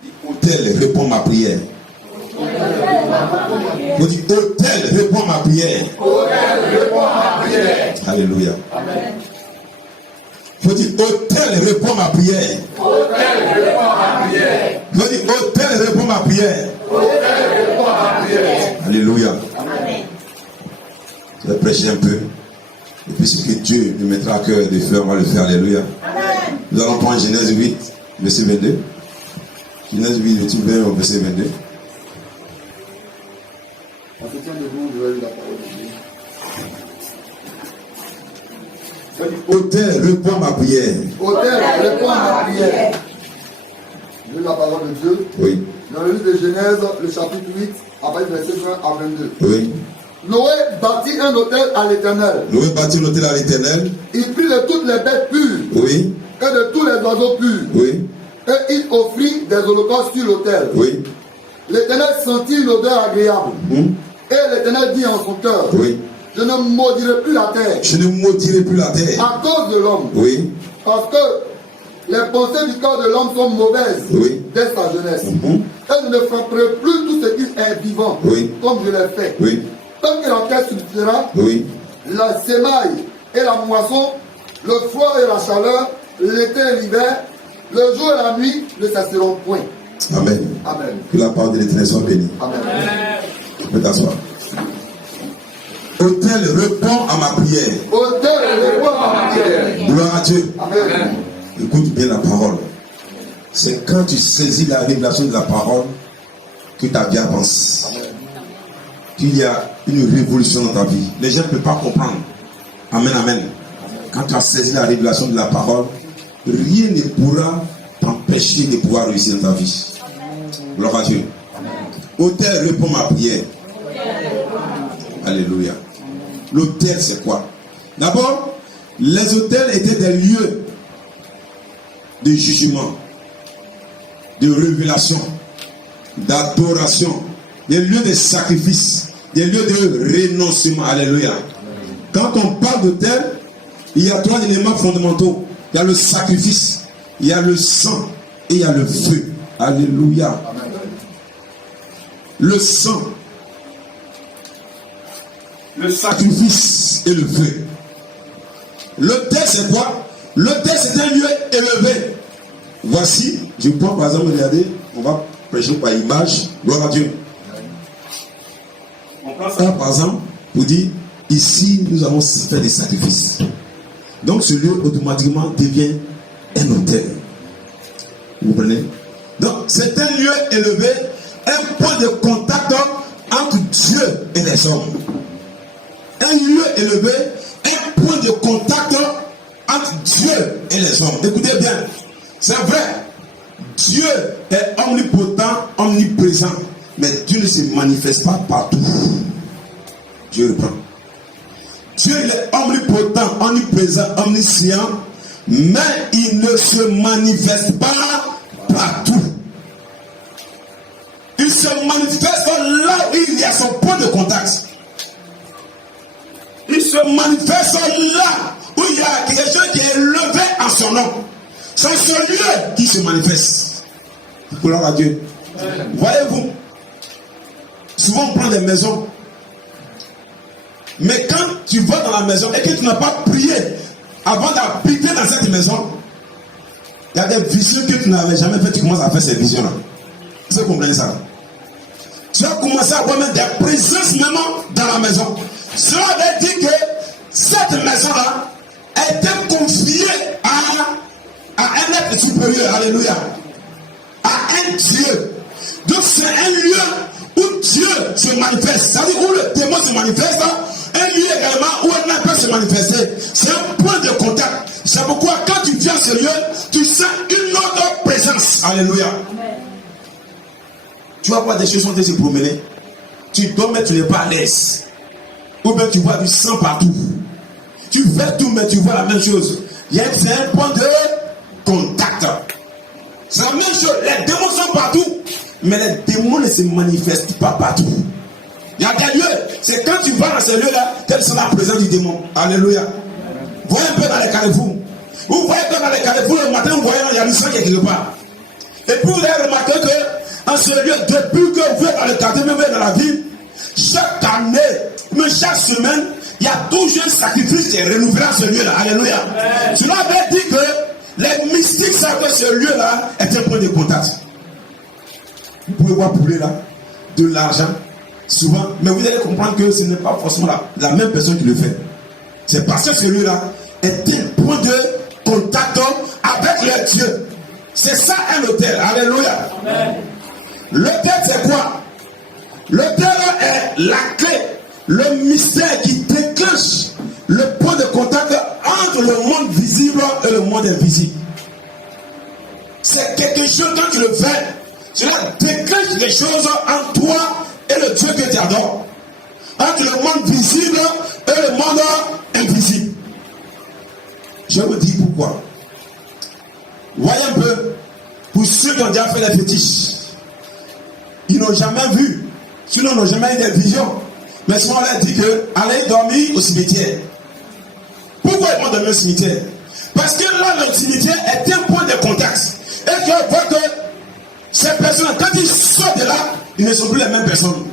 Autel répond ma prière. Vous dites, autel répond ma prière. Alléluia. Amen. Vous dites, autel répond ma prière. Vous dites, autel répond ma prière. Alléluia. Amen. Je vais prêcher un peu. Et puis ce que Dieu nous mettra à cœur de faire, on va le faire. Alléluia. Amen. Nous allons prendre Genèse 8, verset 22. Genèse 8, verset 20, verset 22. En se tient debout, je vais lire la parole de Dieu. Autel répond ma prière. Autel répond à ma prière. Je lis la parole de Dieu. Oui. Dans le livre de Genèse, le chapitre 8, à partir du verset 20 à 22. Oui. Noé bâtit un autel à l'Éternel. Noé bâtit un autel à l'Éternel. Il prit de toutes les bêtes pures Oui. et de tous les oiseaux purs. Oui. Et il offrit des holocaustes sur l'autel. Oui. L'Éternel sentit une odeur agréable. Et l'Éternel dit en son cœur, Oui. je ne maudirai plus la terre Je ne maudirai plus la terre. à cause de l'homme. Oui. Parce que les pensées du corps de l'homme sont mauvaises Oui. dès sa jeunesse. Et je ne frapperai plus tout ce qui est vivant, Oui. comme je l'ai fait. Oui. Tant que la terre subsistera, Oui. la sémaille et la moisson, le froid et la chaleur, l'été et l'hiver, le jour et la nuit ne cesseront point. Amen. Amen. Que la parole de l'Éternel soit bénie. Amen. Tu peux t'asseoir. Autel répond à ma prière. Autel répond à ma prière. Gloire à Dieu. Amen. Écoute bien la parole. C'est quand tu saisis la révélation de la parole que ta vie avance. Qu'il y a une révolution dans ta vie. Les gens ne peuvent pas comprendre. Amen, amen. Quand tu as saisi la révélation de la parole, rien ne pourra t'empêcher de pouvoir réussir dans ta vie. Gloire à Dieu. Autel répond ma prière. Alléluia. L'autel, c'est quoi? D'abord, les autels étaient des lieux de jugement, de révélation, d'adoration, des lieux de sacrifice, des lieux de renoncement. Alléluia. Quand on parle d'autel, il y a trois éléments fondamentaux. Il y a le sacrifice, il y a le sang et il y a le feu. Alléluia. Le sang, le sacrifice et le feu. L'autel, c'est quoi? L'autel, c'est un lieu élevé. Voici, je prends par exemple, regardez, on va prêcher par image. Gloire à Dieu. On prend ça par exemple pour dire, ici, nous avons fait des sacrifices. Donc ce lieu automatiquement devient un autel. Vous comprenez? Donc c'est un lieu élevé, un point de contact entre Dieu et les hommes. Un lieu élevé, un point de contact entre Dieu et les hommes. Écoutez bien, c'est vrai, Dieu est omnipotent, omniprésent, mais Dieu ne se manifeste pas partout. Dieu reprend. Dieu il est omnipotent, omniprésent, omniscient, mais il ne se manifeste pas partout. Il se manifeste là où il y a son point de contact. Il se manifeste là où il y a quelque chose qui est élevé en son nom. C'est ce lieu qui se manifeste. Gloire à Dieu. Voyez-vous, souvent on prend des maisons. Mais quand tu vas dans la maison et que tu n'as pas prié avant d'habiter dans cette maison, il y a des visions que tu n'avais jamais fait, tu commences à faire ces visions-là. Vous comprenez ça? Tu vas commencer à avoir même des présences maintenant dans la maison. Cela veut dire que cette maison-là était confiée à un être supérieur. Alléluia. À un Dieu. Donc c'est un lieu où Dieu se manifeste. C'est-à-dire où le démon se manifeste. Un lieu également où un être peut se manifester. C'est un point de contact. C'est pourquoi quand tu viens à ce lieu, tu sens une autre présence. Alléluia. Amen. Tu vas voir des choses qui se promener. Tu dors mais tu n'es pas à l'aise. Ou bien tu vois du sang partout. Tu fais tout mais tu vois la même chose. C'est un point de contact. C'est la même chose. Les démons sont partout. Mais les démons ne se manifestent pas partout. Il y a des lieux. C'est quand tu vas dans ces lieux-là qu'elles sont la présence du démon. Alléluia. Voyez un peu dans les carrefours. Vous voyez que dans les carrefours, le matin, vous voyez, il y a du sang qui est quelque part. Et Et puis vous avez remarqué que en ce lieu, depuis que vous êtes dans le quartier, même dans la ville, chaque année, mais chaque semaine, il y a toujours un sacrifice qui est renouvelé à ce lieu-là. Alléluia. Cela veut dire que les mystiques savent que ce lieu-là est un point de contact. Vous pouvez voir pour là de l'argent, souvent, mais vous allez comprendre que ce n'est pas forcément la même personne qui le fait. C'est parce que ce lieu-là est un point de contact avec le Dieu. C'est ça un autel. Alléluia. L'autel, c'est quoi? L'autel est la clé, le mystère qui déclenche le point de contact entre le monde visible et le monde invisible. C'est quelque chose, quand tu le fais, cela déclenche les choses en toi et le Dieu que tu adores. Entre le monde visible et le monde invisible. Je vous dis pourquoi. Voyez un peu, pour ceux qui ont déjà fait des fétiches, ils n'ont jamais vu, sinon ils n'ont jamais eu des visions. Mais souvent on leur dit que allez dormir au cimetière. Pourquoi ils vont dormir au cimetière? Parce que là, le cimetière est un point de contact. Et que voit que ces personnes, quand ils sortent de là, ils ne sont plus les mêmes personnes.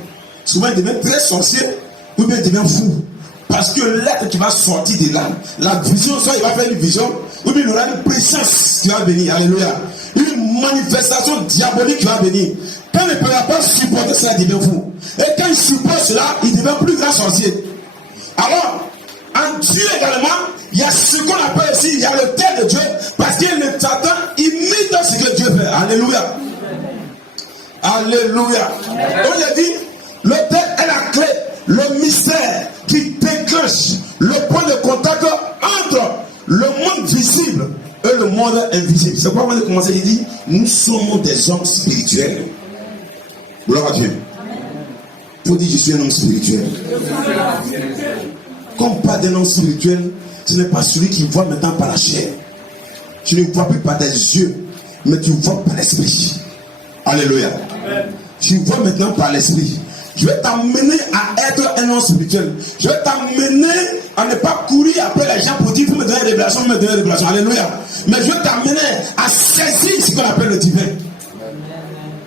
Souvent ils deviennent très sorciers ou bien ils deviennent fous. Parce que l'être qui va sortir de là, la vision, soit il va faire une vision, ou bien il aura une présence qui va venir. Alléluia. Une manifestation diabolique qui va venir. Quand il ne peut pas supporter cela, il devient fou. Et quand il supporte cela, il devient plus grand sorcier. Alors, en Dieu également, il y a ce qu'on appelle ici, il y a le tel de Dieu, parce que le Satan imite ce que Dieu fait. Alléluia. Alléluia. On a dit, le tel est la clé, le mystère qui déclenche le point de contact entre le monde visible et le monde invisible. C'est pourquoi on a commencé, il dit, nous sommes des hommes spirituels. Gloire à Dieu. Il faut dire, je suis un homme spirituel. Comme pas d'un homme spirituel, ce n'est pas celui qui voit maintenant par la chair. Tu ne vois plus par tes yeux, mais tu vois par l'esprit. Alléluia. Tu vois maintenant par l'esprit. Je vais t'amener à être un homme spirituel. Je vais t'amener à ne pas courir après les gens pour dire, vous me donnez des révélations, vous me donnez des révélations. Alléluia. Mais je vais t'amener à saisir ce qu'on appelle le divin.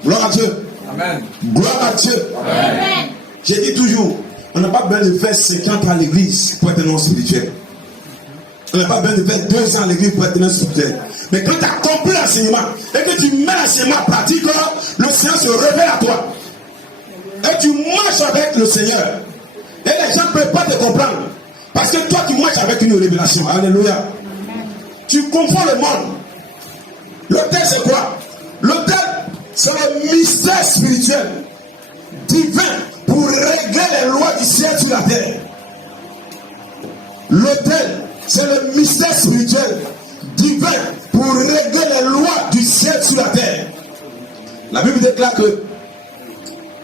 Gloire à Dieu. Amen. Gloire à Dieu. Amen. J'ai dit toujours, on n'a pas besoin de faire 50 ans à l'église pour être un homme spirituel. On n'a pas besoin de faire 2 ans à l'église pour être un homme spirituel. Mais quand tu as compris l'enseignement et que tu mets l'enseignement en pratique, le Seigneur se révèle à toi. Et tu marches avec le Seigneur. Et les gens ne peuvent pas te comprendre. Parce que toi, tu marches avec une révélation. Alléluia. Tu confonds le monde. L'autel, c'est quoi? L'autel, c'est le mystère spirituel divin pour régler les lois du ciel sur la terre. L'autel, c'est le mystère spirituel divin pour régler les lois du ciel sur la terre. La Bible déclare que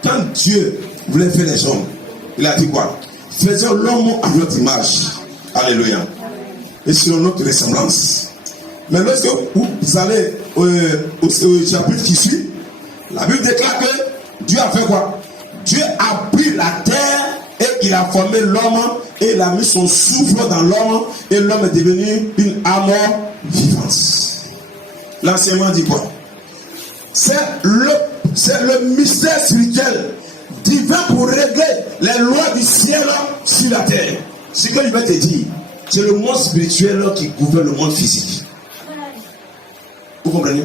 quand Dieu voulait faire les hommes, il a dit quoi? Faisons l'homme à notre image. Alléluia. Et selon notre ressemblance. Mais lorsque vous allez au chapitre qui suit, la Bible déclare que Dieu a fait quoi? Dieu a pris la terre et il a formé l'homme et il a mis son souffle dans l'homme et l'homme est devenu une âme vivante. L'enseignement dit quoi? C'est le mystère spirituel divin pour régler les lois du ciel sur la terre. Ce que je vais te dire, c'est le monde spirituel qui gouverne le monde physique. Vous comprenez?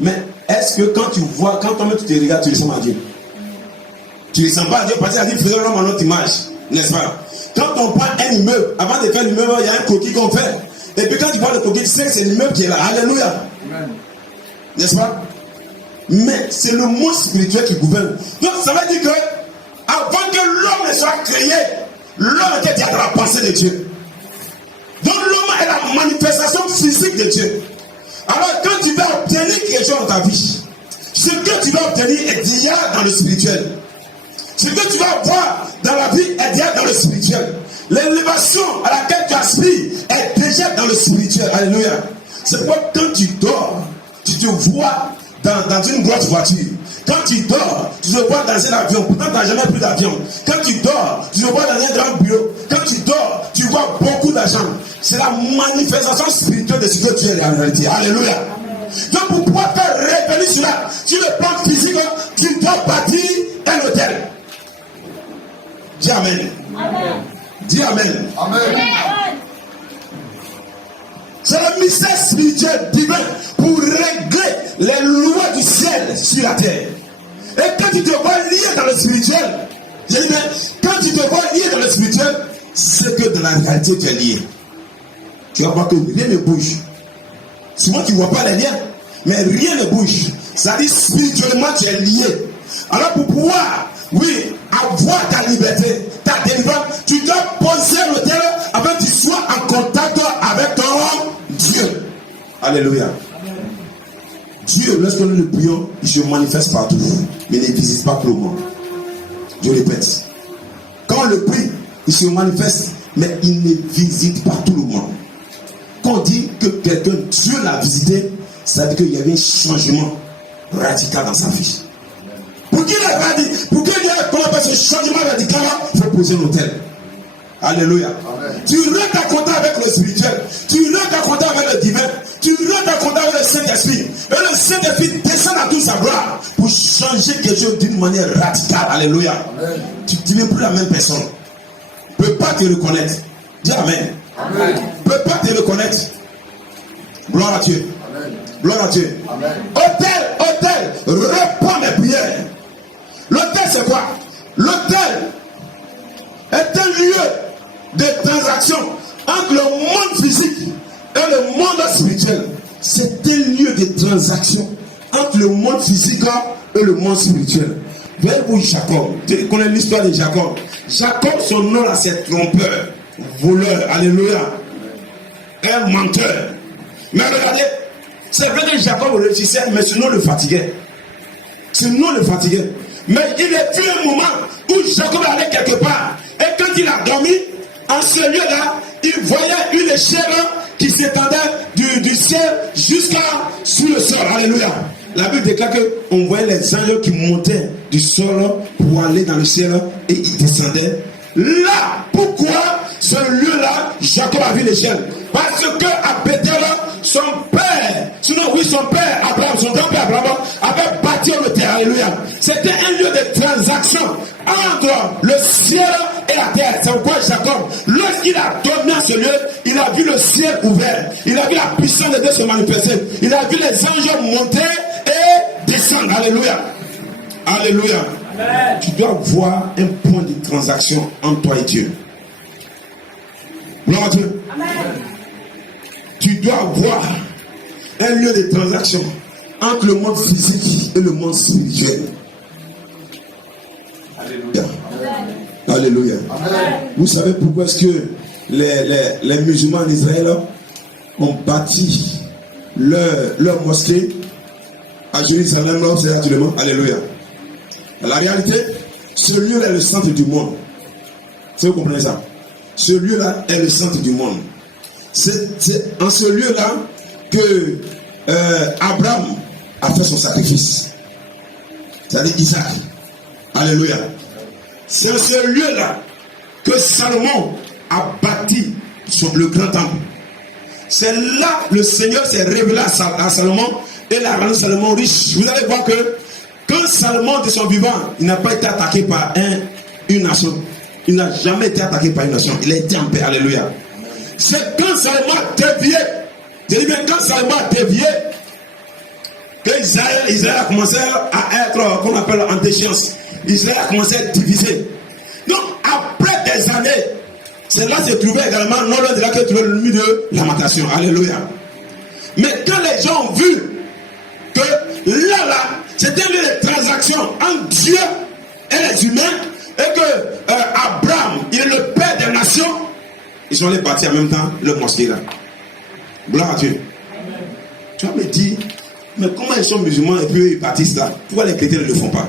Mais est-ce que quand tu vois, quand toi-même tu te regardes, tu ressembles à Dieu? Tu ne ressembles pas à Dieu parce qu'il a dit faisons l'homme à notre image, n'est-ce pas? Quand on prend un immeuble, avant de faire l'immeuble, il y a un croquis qu'on fait. Et puis quand tu vois le croquis, tu sais que c'est l'immeuble qui est là. Alléluia. N'est-ce pas? Mais c'est le monde spirituel qui gouverne. Donc ça veut dire que avant que l'homme ne soit créé, l'homme était déjà dans la pensée de Dieu. Donc l'homme est la manifestation physique de Dieu. Alors quand tu vas obtenir quelque chose dans ta vie, ce que tu vas obtenir est déjà dans le spirituel. Ce que tu vas voir dans la vie est déjà dans le spirituel. L'élévation à laquelle tu aspires est déjà dans le spirituel. Alléluia. C'est pourquoi quand tu dors, tu te vois dans une grosse voiture. Quand tu dors, tu te vois dans un avion. Pourtant, tu n'as jamais pris d'avion. Quand tu dors, tu te vois dans un grand bureau. Quand tu dors, tu vois beaucoup d'argent. C'est la manifestation spirituelle de ce que tu es en réalité. Alléluia. Donc, pour pouvoir faire dit cela. Sur le plan physique, tu dois bâtir un hôtel. Dis Amen. Amen. Dis Amen. Amen. C'est le mystère spirituel divin pour régler les lois du ciel sur la terre. Et quand tu te vois lié dans le spirituel, j'ai dit, quand tu te vois lié dans le spirituel, c'est que dans la réalité tu es lié. Tu vas voir que rien ne bouge. Souvent tu ne vois pas les liens, mais rien ne bouge. Ça dit spirituellement tu es lié. Alors pour pouvoir, oui, avoir ta liberté, ta délivrance, tu dois poser l'autel afin que tu sois en contact avec ton Dieu. Alléluia. Dieu, lorsque nous le prions, il se manifeste partout, mais il ne visite pas tout le monde. Je répète. Quand on le prie, il se manifeste, mais il ne visite pas tout le monde. Quand on dit que quelqu'un, Dieu l'a visité, ça veut dire qu'il y avait un changement radical dans sa vie. Pour qu'il y ait ce changement radical, il faut poser l'autel. Alléluia. Amen. Tu rentres en contact avec le spirituel, tu rentres en contact avec le divin, tu rentres en contact avec le Saint-Esprit. Et le Saint-Esprit descend dans toute sa gloire pour changer quelque chose d'une manière radicale. Alléluia. Amen. Tu n'es plus la même personne. Tu ne peux pas te reconnaître. Dis Amen. Amen. Tu ne peux pas te reconnaître. Gloire à Dieu. Amen. Gloire à Dieu. Amen. Autel, réponds mes prières. L'autel, c'est quoi? L'autel est un lieu de transaction entre le monde physique et le monde spirituel. C'est un lieu de transaction entre le monde physique et le monde spirituel. Voyez-vous Jacob, tu connais l'histoire de Jacob. Jacob, son nom là, c'est trompeur, voleur, alléluia, un menteur. Mais regardez, c'est vrai que Jacob réussissait, mais ce nom le fatiguait. Ce nom le fatiguait. Mais il est eu un moment où Jacob allait quelque part. Et quand il a dormi, en ce lieu-là, il voyait une échelle qui s'étendait du ciel jusqu'à sous le sol. Alléluia. La Bible déclare qu'on voyait les anges qui montaient du sol pour aller dans le ciel et ils descendaient. Là, pourquoi ce lieu-là, Jacob a vu l'échelle? Parce que à Bethel, son père, Abraham, son grand-père Abraham, avait bâti le terre. Alléluia. C'était un lieu de transaction entre le ciel et la terre. C'est pourquoi Jacob, lorsqu'il a dormi à ce lieu, il a vu le ciel ouvert. Il a vu la puissance de Dieu se manifester. Il a vu les anges monter et descendre. Alléluia. Alléluia. Amen. Tu dois voir un point de transaction entre toi et Dieu. Gloire à Dieu. Amen. Tu dois voir un lieu de transaction entre le monde physique et le monde spirituel. Alléluia. Amen. Alléluia. Amen. Vous savez pourquoi est-ce que les musulmans d'Israël ont bâti leur mosquée à Jérusalem, là, c'est actuellement. Alléluia. La réalité, ce lieu-là est le centre du monde. Vous comprenez ça? Ce lieu-là est le centre du monde. C'est en ce lieu-là que Abraham a fait son sacrifice. C'est-à-dire Isaac. Alléluia. C'est en ce lieu-là que Salomon a bâti le grand temple. C'est là que le Seigneur s'est révélé à Salomon et l'a rendu Salomon riche. Vous allez voir que quand Salomon de son vivant, il n'a pas été attaqué par une nation. Il n'a jamais été attaqué par une nation. Il a été en paix. Alléluia. C'est quand Salomon a dévié, je dis bien quand Salomon a dévié, que Israël a commencé à être, qu'on appelle en déchéance. Israël a commencé à être divisé. Donc après des années, c'est là que se trouvait également, non loin de là que se trouvait le lieu de lamentation. Alléluia. Mais quand les gens ont vu que là, c'était un lieu de transaction entre Dieu et les humains, et que Abraham, il est le père des nations, ils sont allés bâtir en même temps le mosquée là. Gloire à Dieu. Amen. Tu vas me dire, mais comment ils sont musulmans et puis ils bâtissent là? Pourquoi les chrétiens ne le font pas?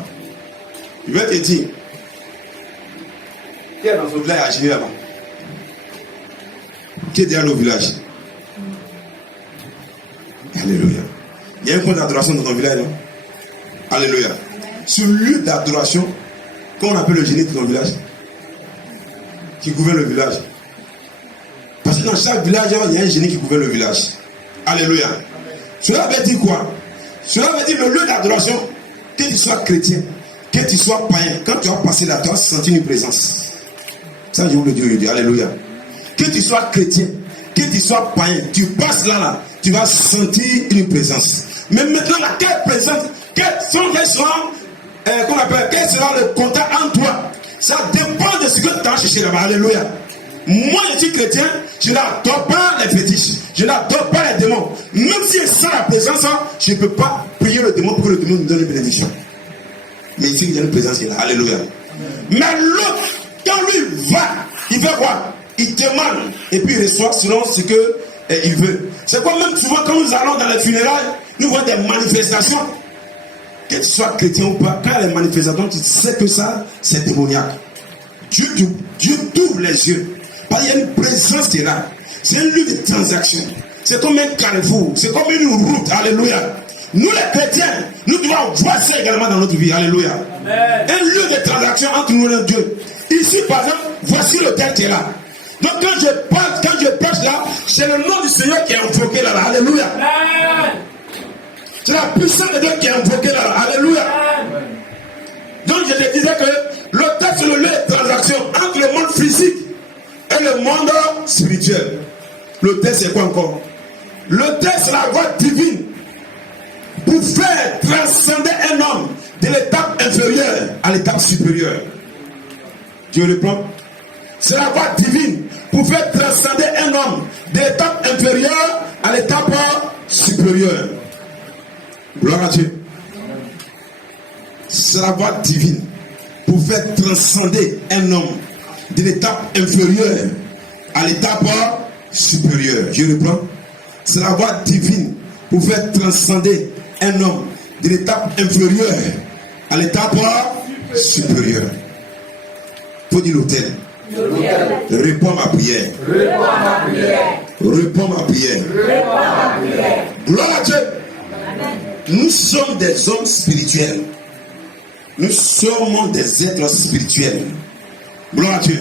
Je vais te dire, qui est dans son village à Gini là-bas? Qui est derrière le village? Alléluia. Il y a un point d'adoration dans ton village, non? Alléluia. Ce lieu d'adoration, qu'on appelle le génie de ton village, qui gouverne le village. Parce que dans chaque village, il y a un génie qui gouverne le village. Alléluia. Cela veut dire quoi? Cela veut dire le lieu d'adoration, que tu sois chrétien, que tu sois païen, quand tu vas passer là, tu vas sentir une présence. Ça, je vous le dis aujourd'hui. Alléluia. Que tu sois chrétien, que tu sois païen, tu passes là, tu vas sentir une présence. Mais maintenant, là, quelle présence, quel sera le contact entre toi? Ça dépend de ce que tu as cherché là-bas. Alléluia. Moi, je suis chrétien, je n'adore pas les fétiches, je n'adore pas les démons. Même si sans la présence, je ne peux pas prier le démon pour que le démon nous donne une bénédiction. Mais ici, il y a une présence qui est là. Alléluia. Mais l'autre, quand lui va, il veut quoi? Il demande et puis il reçoit selon ce que il veut. C'est comme même souvent quand nous allons dans les funérailles, nous voyons des manifestations. Que tu sois chrétien ou pas, quand les manifestations, tu sais que ça, c'est démoniaque. Dieu t'ouvre les yeux. Parce qu'il y a une présence qui est là. C'est un lieu de transaction. C'est comme un carrefour. C'est comme une route. Alléluia. Nous les chrétiens, nous devons voir ça également dans notre vie. Alléluia. Amen. Un lieu de transaction entre nous et Dieu. Ici, par exemple, voici le tel qui est là. Donc quand je prêche là, c'est le nom du Seigneur qui est invoqué là. Alléluia. Amen. C'est la puissance de Dieu qui est invoquée là. Alléluia. Amen. Donc je te disais que le texte, c'est le lieu de transaction entre le monde physique et le monde spirituel. Le texte, c'est quoi encore? Le texte, c'est la voie divine pour faire transcender un homme de l'étape inférieure à l'étape supérieure. Tu reprends? C'est la voie divine pour faire transcender un homme de l'étape inférieure à l'étape supérieure. Gloire à Dieu. C'est la voie divine pour faire transcender un homme de l'étape inférieure à l'étape supérieure. Je reprends. C'est la voie divine pour faire transcender un homme de l'étape inférieure à l'étape supérieure. Faut dire l'autel. Réponds ma prière. Réponds ma prière. Gloire à Dieu. Nous sommes des hommes spirituels. Nous sommes des êtres spirituels. Gloire à Dieu.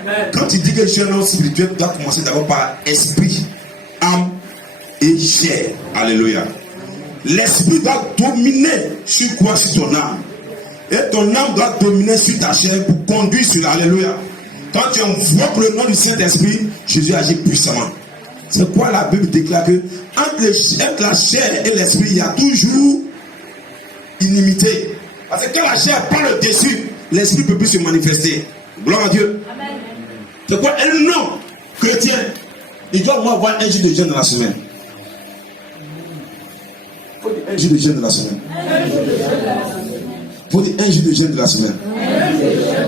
Amen. Quand tu dis que je suis un homme spirituel, tu dois commencer d'abord par esprit, âme et chair. Alléluia. L'esprit doit dominer sur quoi? Sur ton âme. Et ton âme doit dominer sur ta chair pour conduire sur l'Alléluia. Quand tu invoques le nom du Saint-Esprit, Jésus agit puissamment. C'est quoi la Bible déclare que entre la chair et l'esprit, il y a toujours inimité. Parce que quand la chair prend le dessus, l'esprit ne peut plus se manifester. Gloire à Dieu. Amen. C'est quoi un nom chrétien? Il doit avoir un jour de jeûne dans la semaine. Il faut dire un jour de jeûne dans la semaine. Il faut dire un jour de jeûne de la semaine.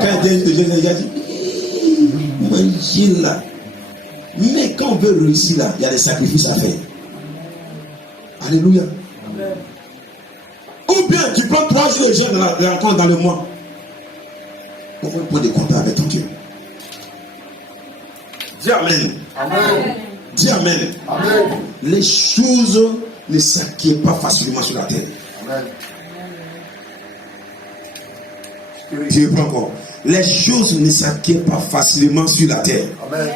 Quand il y a un jour de jeûne, il a dit manger là. Mais quand on veut réussir là, il y a des sacrifices à faire. Alléluia. Amen. Ou bien tu prends 3 jours de jeûne dans le mois. On va prendre des contacts avec ton Dieu. Dis Amen. Amen. Dis Amen. Amen. Les choses ne s'acquièrent pas facilement sur la terre. Amen. Je reprends encore. Les choses ne s'acquièrent pas facilement sur la terre.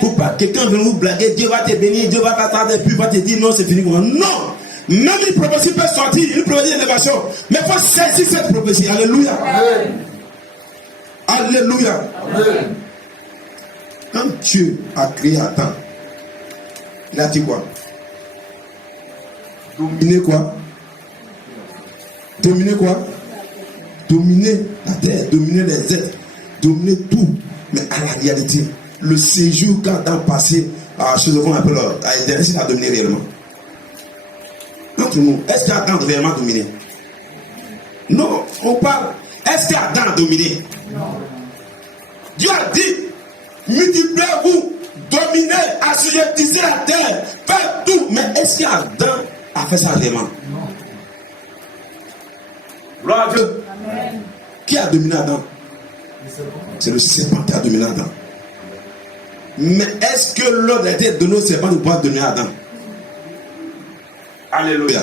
Faut pas quelqu'un veut nous blaguer, Dieu va te bénir, Dieu va t'attendre, puis va te dire non, c'est fini pour moi. Non! Même une prophétie peut sortir, une prophétie d'élévation. Mais il faut saisir cette prophétie. Alléluia. Amen. Alléluia. Amen. Quand Dieu a créé Adam, il a dit quoi? Dominer quoi? Dominer quoi? Dominer la terre, dominer les êtres, dominer tout. Mais à la réalité, le séjour qu'Adam passait à la chose qu'on appelle est-ce qu'il a dominé réellement? Entre nous, est-ce qu'Adam a réellement dominé? Non, on parle. Est-ce qu'Adam a dominé? Non. Dieu a dit, multipliez-vous, dominez, assujettissez la terre, faites tout. Mais est-ce qu'Adam a fait ça réellement? Non. Gloire à Dieu. Amen. Qui a dominé Adam? C'est le serpent qui a dominé Adam. Mais est-ce que l'ordre a été donné au serpent de pouvoir donner Adam? Alléluia.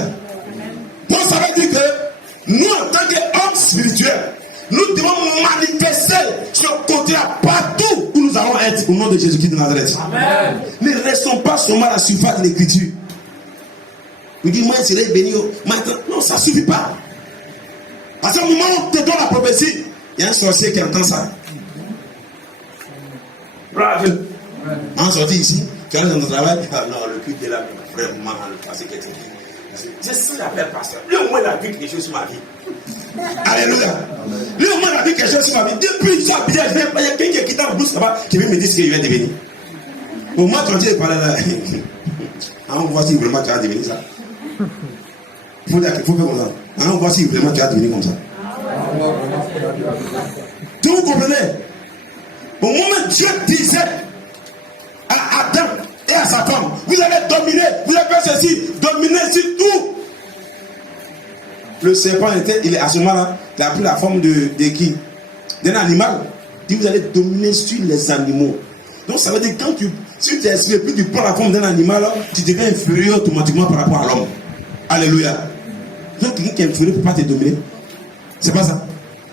Donc ça veut dire que nous, en tant qu'hommes spirituels, nous devons manifester ce côté-là partout où nous allons être au nom de Jésus-Christ de Nazareth. Amen. Ne restons pas seulement à la surface de l'écriture. Il dit, moi, je serai béni. Maintenant, non, ça ne suffit pas. À ce moment où on te donne la prophétie, il y a un sorcier qui entend ça. Bravo. On sortit ici, tu arrives dans ton travail, ah non, le culte est là, vraiment, c'est quelque chose. Je sais la paix, pasteur. Lui, au moins, il a vu quelque chose sur ma vie. Alléluia. Lui, au moins, il a vu quelque chose sur ma vie. Depuis, il y a quelqu'un qui est dans la bouche là-bas qui veut me dire ce qu'il vient devenir. Au moins, quand tu parles là, on voit si vraiment tu as devenu ça. Il faut faire comme ça. On voit si vraiment tu as devenu comme ça. Tout vous comprenez? Au moment où Dieu disait à Adam et à sa femme, vous allez dominer, vous allez faire ceci, dominer sur tout. Le serpent il est à ce moment-là, il a pris la forme de qui? D'un animal. Il dit, vous allez dominer sur les animaux. Donc ça veut dire que si tu es esprit, plus tu prends la forme d'un animal, tu deviens inférieur automatiquement par rapport à l'homme. Alléluia. Donc quelqu'un qui est inférieur ne peut pas te dominer. C'est pas ça.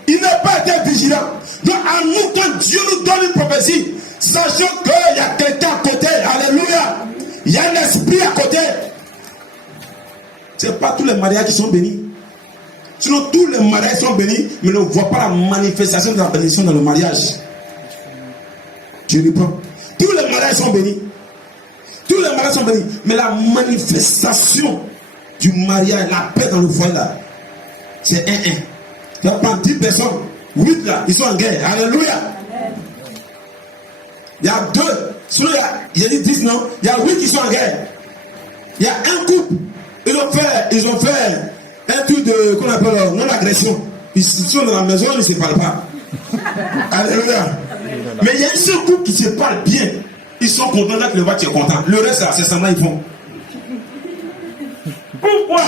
Il n'a pas été vigilant. Donc à nous, quand Dieu nous donne une prophétie, sachant qu'il y a quelqu'un à côté. Alléluia. Il y a un esprit à côté. Ce n'est pas tous les mariages qui sont bénis. Sinon tous les mariages sont bénis, mais ne voient pas la manifestation de la bénédiction dans le mariage. Tu reprends. Tous les mariages sont bénis. Tous les mariages sont bénis. Mais la manifestation du mariage, la paix dans le foyer là, c'est 1-1. Tu vas prendre 10 personnes, 8 là, ils sont en guerre. Alléluia. Il y a 2. Sinon, il y a 10 non. Il y a 8 qui sont en guerre. Il y a un couple. Ils ont fait un truc de qu'on appelle non-agression. Ils sont dans la maison, ils ne se parlent pas. Alléluia. Mais il y a un seul couple qui se parle bien. Ils sont contents là que le voit, tu es content. Le reste, là, c'est semblant, ils font. Pourquoi?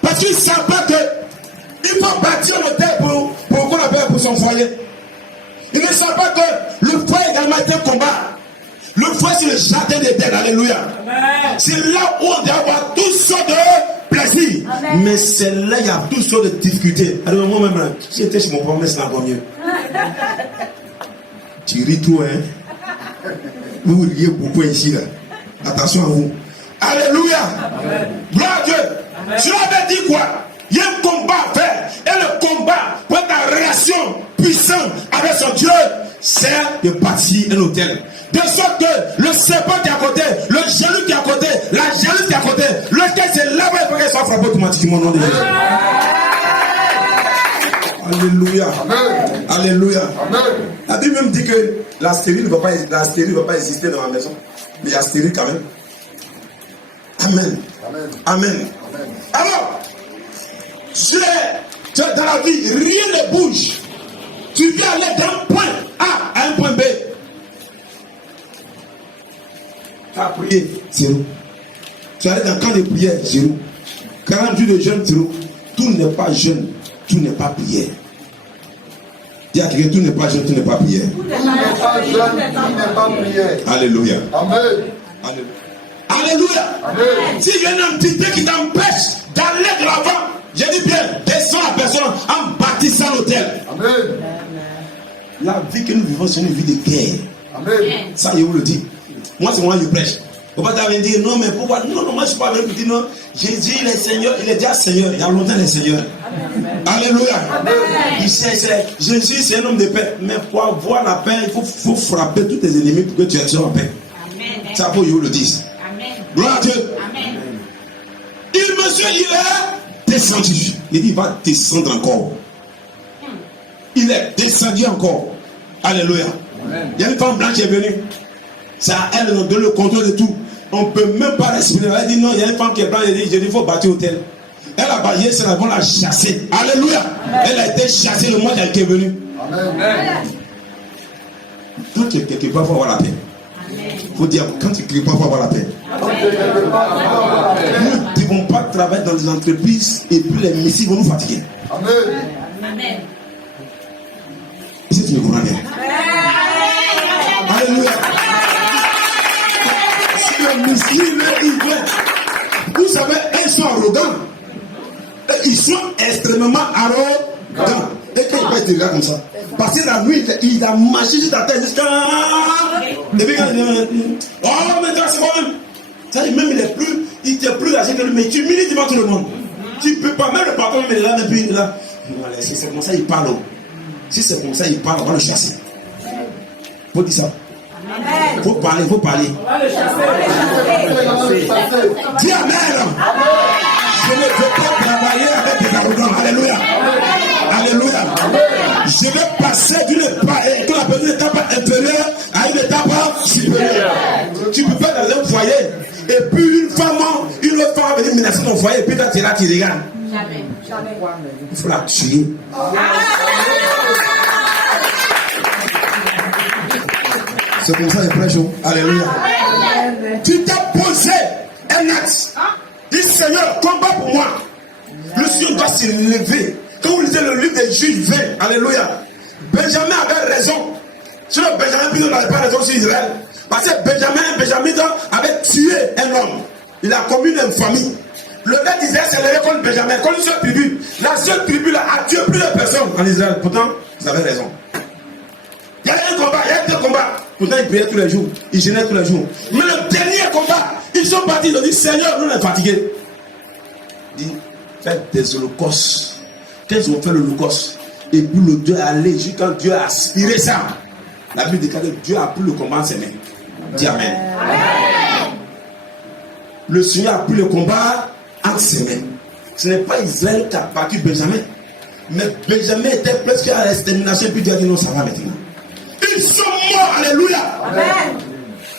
Parce qu'ils ne savent pas qu'il faut bâtir le terre pour qu'on appelle pour son foyer. Ils ne savent pas que le foyer également est un combat. Le foyer, c'est le jardin d'Éden. Alléluia. C'est là où on doit avoir toutes sortes de plaisirs. Mais c'est là il y a toutes sortes de difficultés. Alors moi-même, si j'étais chez mon père, c'est encore mieux. Tu ris tout, hein? Vous riez beaucoup ici, là. Attention à vous. Alléluia. Gloire à Dieu. Cela veut dire quoi? Il y a un combat à faire. Et le combat pour être en relation puissante avec son Dieu, c'est de bâtir un hôtel. De sorte que le serpent qui est à côté, le jaloux qui est à côté, la jalouse qui est à côté, lequel c'est là-bas, il faut qu'elle soit frappée automatiquement au nom de Jésus. Alléluia. Amen. Alléluia. Amen. La Bible même dit que la stérile ne va pas exister dans la maison. Mais il y a stérile quand même. Amen. Amen. Amen. Amen. Alors, dans la vie, rien ne bouge. Tu viens aller d'un point A à un point B. Tu as prié, 0. Tu allais dans le camp de prière, 0. 40 jours de jeûne, 0. Tout n'est pas jeûne, tout n'est pas prière. Dis à quelqu'un, tout n'est pas jeûne, tout n'est pas prière. Tout n'est pas jeûne, tout n'est pas prière. Alléluia. Amen. Alléluia. Amen. S'il y a une entité qui t'empêche d'aller de l'avant, je dis bien, descends la personne en bâtissant l'hôtel. Amen. La vie que nous vivons, c'est une vie de guerre. Amen. Ça, je vous le dis. Moi, c'est moi qui prêche. On va t'avoir dit, non, mais pourquoi? Non, moi, je ne suis pas venu pour dire non. Jésus, il est Seigneur, il est déjà Seigneur. Il y a longtemps, il est Seigneur. Amen. Alléluia. Amen. Jésus, c'est un homme de paix. Mais pour avoir la paix, il faut frapper tous tes ennemis pour que tu sois en paix. Amen. Ça, pour que je vous le dise. Amen. Gloire à Dieu. Amen. Monsieur, il est descendu. Il dit, il va descendre encore. Il est descendu encore. Alléluia. Amen. Il y a une femme blanche qui est venue. C'est à elle de le contrôle de tout. On ne peut même pas respirer. Elle dit non, il y a une femme qui est blanche. Elle dit, je dis, il faut bâtir hôtel. Elle a baillé, c'est la vont la chasser. Alléluia. Amen. Elle a été chassée le mois qu'elle était venue. Amen. Quand tu es quelque part, il faut avoir la paix. Il faut dire, quand tu es quelque part, il faut avoir la paix. Nous ne devons pas travailler dans des entreprises et puis les missiles vont nous fatiguer. Amen. Amen. Est-ce que tu me comprends bien? Alléluia. Si le missile est ouvert, vous savez, ils sont arrogants. Ils sont extrêmement arrogants. Et quand il va être là comme ça, parce que la nuit, il a marché sur ta tête jusqu'à. Et puis quand il dit, oh, mais c'est bon. Ça, même il est plus âgé mais tu humilies devant tout le monde. Tu ne peux pas, même le patron, mais là, depuis là. Si c'est comme ça, il parle. Si c'est comme ça, il parle, on va le chasser. Faut dire ça. Il faut parler, il faut parler. On va le chasser. Dis Amen. Je ne veux pas travailler avec des arrogants. Alléluia. Alléluia. Je vais passer d'une étape inférieure à une étape supérieure. Tu peux pas dans un foyer et puis une autre femme va venir menacer ton foyer et puis toi tu es là qui regarde. Jamais. Il faut la tuer. C'est comme ça les prêches. Alléluia. Tu t'es posé un acte. Dis Seigneur, combat pour moi. Le Seigneur doit se lever. Quand vous lisez le livre des Juges 20, alléluia. Benjamin avait raison. Sinon Benjamin n'avait pas raison sur Israël. Parce que Benjamin avait tué un homme. Il a commis une infamie. Le gars d'Israël s'est levé contre Benjamin, contre une seule tribu. La seule tribu là a tué plus de personnes en Israël. Pourtant, ils avaient raison. Il y a un combat, il y a deux combats. Pourtant, ils priaient tous les jours, ils gênaient tous les jours. Mais le dernier combat, ils sont partis, ils ont dit Seigneur, nous on est fatigués. Ils dit faites des holocaustes. Quand ils ont fait l'holocauste, et puis le Dieu est allé, jusqu'à quand Dieu a aspiré ça, la Bible déclare que Dieu a pris le combat en ses mains. Dis Amen. Le Seigneur a pris le combat entre ses mains. Ce n'est pas Israël qui a battu Benjamin, mais Benjamin était presque à l'extermination, puis Dieu a dit non, ça va maintenant. Ils sont morts, alléluia. Amen.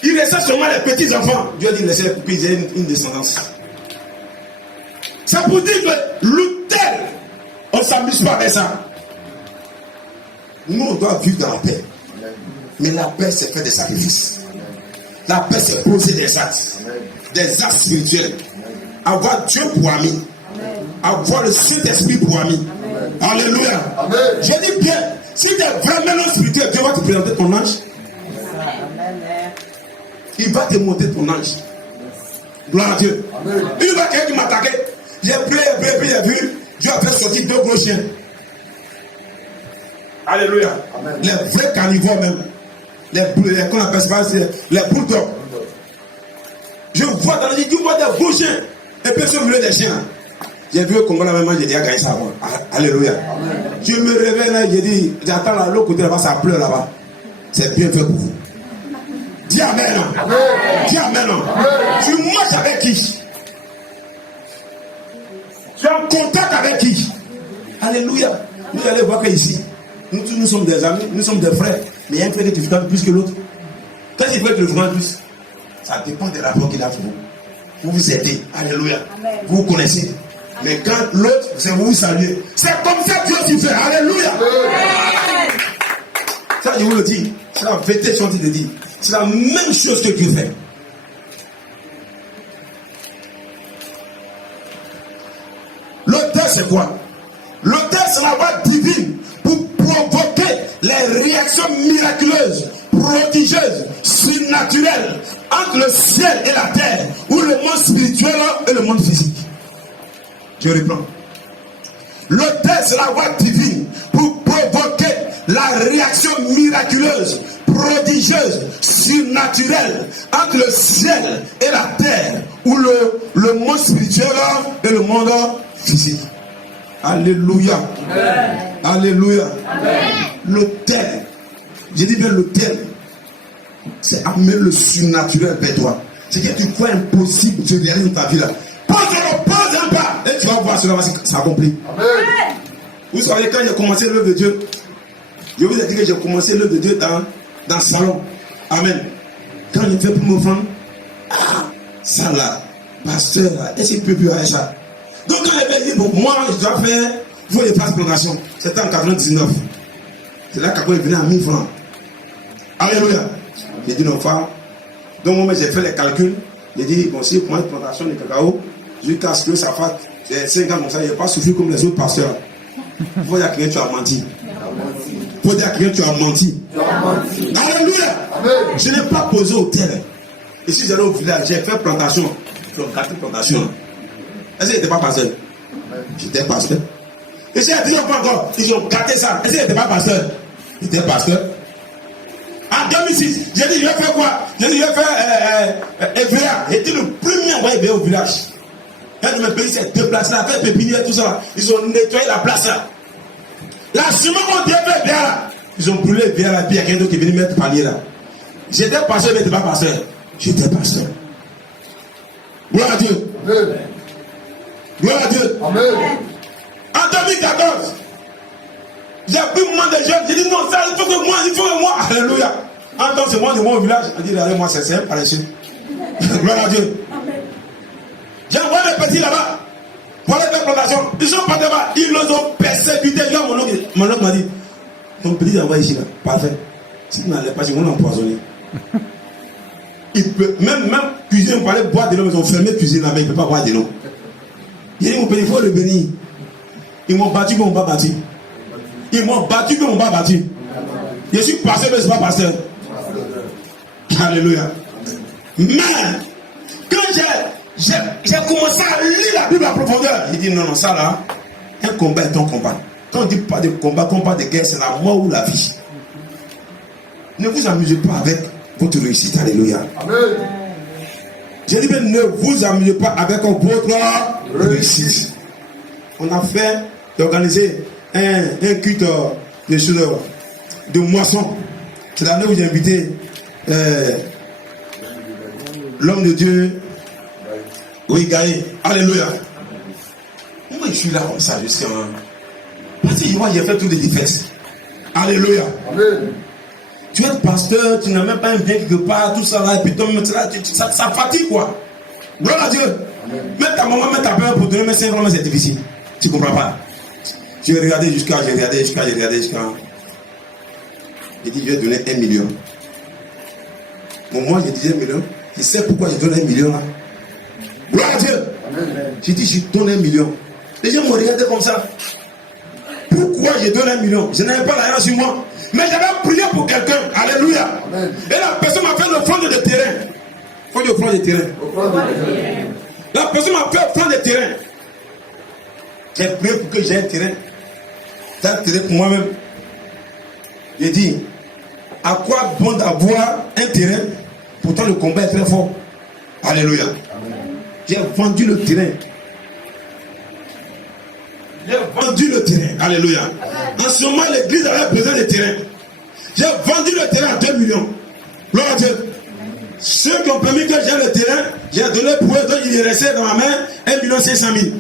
Il restait seulement les petits enfants. Dieu a dit laissez-les pour qu'ils aient une descendance. C'est pour dire que l'autel, on ne s'amuse pas avec ça. Nous, on doit vivre dans la paix. Mais la paix, c'est faire des sacrifices. La paix, c'est poser des actes spirituels. Avoir Dieu pour ami. Avoir le Saint-Esprit pour ami. Alléluia. Je dis bien, si tu es vraiment non spirituel, Dieu va te présenter ton ange. Il va te monter ton ange. Gloire à Dieu. Il va quelqu'un qui m'attaquer. J'ai prié, puis j'ai vu, Dieu a fait sortir deux gros chiens. Alléluia. Les vrais carnivores même. Les bulldogs. Je vois dans les du vois des gros chiens. Et puis sur le milieu des chiens. J'ai vu au Congo la même, j'ai dit à gagner ça avant. Alléluia. Je me réveille là, j'ai dit, j'attends là, l'autre côté là-bas, ça pleure là-bas. C'est bien fait pour vous. Dis Amen. Dis Amen. Tu marches avec qui? Tu es en contact avec qui? Alléluia. Vous allez voir qu'ici, nous sommes des amis, nous sommes des frères. Mais il y a un frère qui te fréquente plus que l'autre. Quand il fait que le fréquente plus, ça dépend des rapports qu'il a pour vous. Vous vous aidez. Alléluia. Amen. Vous vous connaissez. Mais quand l'autre, c'est vous saluer. C'est comme ça que Dieu s'y fait. Alléluia. Amen. Ça, je vous le dis. C'est la vérité sur ce qu'il dit. C'est la même chose que Dieu fait. L'auteur, c'est quoi? L'auteur, c'est la voix divine pour provoquer les réactions miraculeuses, prodigieuses, surnaturelles entre le ciel et la terre, ou le monde spirituel et le monde physique. Je reprends. L'auteur, c'est la voix divine pour provoquer la réaction miraculeuse, prodigieuse, surnaturelle entre le ciel et la terre, ou le monde spirituel et le monde physique. Alléluia. Amen. Alléluia. L'autel, je dis bien l'autel, c'est amener le surnaturel vers toi. C'est que tu crois impossible de réaliser dans ta vie là. Pose un pas et tu vas voir cela va s'accomplir. Vous savez, quand j'ai commencé l'œuvre de Dieu, je vous ai dit que j'ai commencé l'œuvre de Dieu dans le salon. Amen. Quand j'ai fait pour me prendre, ça là, pasteur, est-ce qu'il peut plus faire ça? Donc quand les gens disent, bon, moi je dois faire, il faut les places plantation. C'était en 99. C'est là qu'après il venait à 1000 francs. Alléluia. J'ai dit non, femme. Donc moi j'ai fait les calculs. J'ai dit, bon, si moi une plantation de cacao, jusqu'à ce que ça fasse 5 ans comme ça, il n'y a pas souffrir comme les autres pasteurs. Il faut dire que tu as menti. Il faut dire que tu as menti. Alléluia. Je n'ai pas posé au terre. Et si j'allais au village, j'ai fait plantation. Plantation. Est-ce qu'il n'était pas pasteur? J'étais pasteur. Et si ils n'ont pas encore, ils ont gâté ça. Est-ce qu'il n'était pas pasteur? J'étais pasteur. En 2006, j'ai dit, je vais faire quoi? J'ai dit, je vais faire EVA. J'étais le premier envoyé EVA au village. Un de mes pays s'est déplacé, a fait pépinière, tout ça. Ils ont nettoyé la place là. La ciment qu'on devait faire bien là. Ils ont brûlé bien là, puis il y a quelqu'un d'autre qui est venu mettre palier là. J'étais pasteur, mais je n'étais pas pasteur. J'étais pasteur. Gloire à Dieu. Amen. Gloire à Dieu. Amen. En 2014, j'ai pris un moment de jeunes. J'ai dit non, ça, il faut que moi. Alléluia. En tant que c'est moi de mon village, on dit allez, moi, c'est simple, allez, gloire à Dieu. J'ai envoyé les petits là-bas. Pour aller faire plantation. Ils sont pas là-bas. Ils les ont persécutés. Mon oncle m'a dit ton petit envoyé ici là. Parfait. Si tu n'allais pas, ils vont l'empoisonner. Il peut, même cuisiner, on parlait boire de l'eau, mais ils ont fermé cuisine là-bas, il ne peut pas boire de l'eau. Il dit mon petit, il faut le bénir. Ils m'ont battu, mais on m'a battu. Ils m'ont battu, mais on m'a battu. Je suis pasteur, mais je ne suis pas pasteur. Alléluia. Mais, quand j'ai commencé à lire la Bible à profondeur, il dit non, ça là, un combat est un combat. Quand on dit pas de combat de guerre, c'est la mort ou la vie. Ne vous amusez pas avec votre réussite. Alléluia. Amen. J'ai dit, mais ne vous amusez pas avec votre réussite. On a fait d'organiser un culte de moisson. C'est l'année où j'ai invité l'homme de Dieu. Oui, Gaï. Alléluia. Moi, je suis là comme ça, jusqu'à. Parce que moi, j'ai fait toutes les défaites. Alléluia. Amen. Tu es pasteur, tu n'as même pas un bien quelque part, tout ça là, et puis toi, ça fatigue quoi. Gloire à Dieu. Amen. Même ta maman, même ta peur pour donner mes 5 francs, c'est difficile. Tu ne comprends pas. J'ai regardé jusqu'à. J'ai dit, je vais donner 1 million. Bon, moi, j'ai dit 1 million. Tu sais pourquoi je donne 1 million là? Gloire à Dieu. J'ai dit, je donne 1 million. Les gens m'ont regardé comme ça. Pourquoi je donne 1 million? Je n'avais pas l'argent sur moi. Mais j'avais prié pour quelqu'un. Alléluia. Amen. Et la personne m'a fait l'offrande de terrain. Il faut dire offrande de terrain. La personne m'a fait l'offrande de terrain. J'ai prié pour que j'ai un terrain. J'ai un terrain pour moi-même. J'ai dit, à quoi bon d'avoir un terrain? Pourtant le combat est très fort. Alléluia. J'ai vendu le terrain. J'ai vendu le terrain. Alléluia. En ce moment, l'église avait besoin de terrain. J'ai vendu le terrain à 2 millions. Gloire à Dieu. Ceux qui ont permis que j'ai le terrain, j'ai donné pour eux, donc il est resté dans ma main 1 500 000.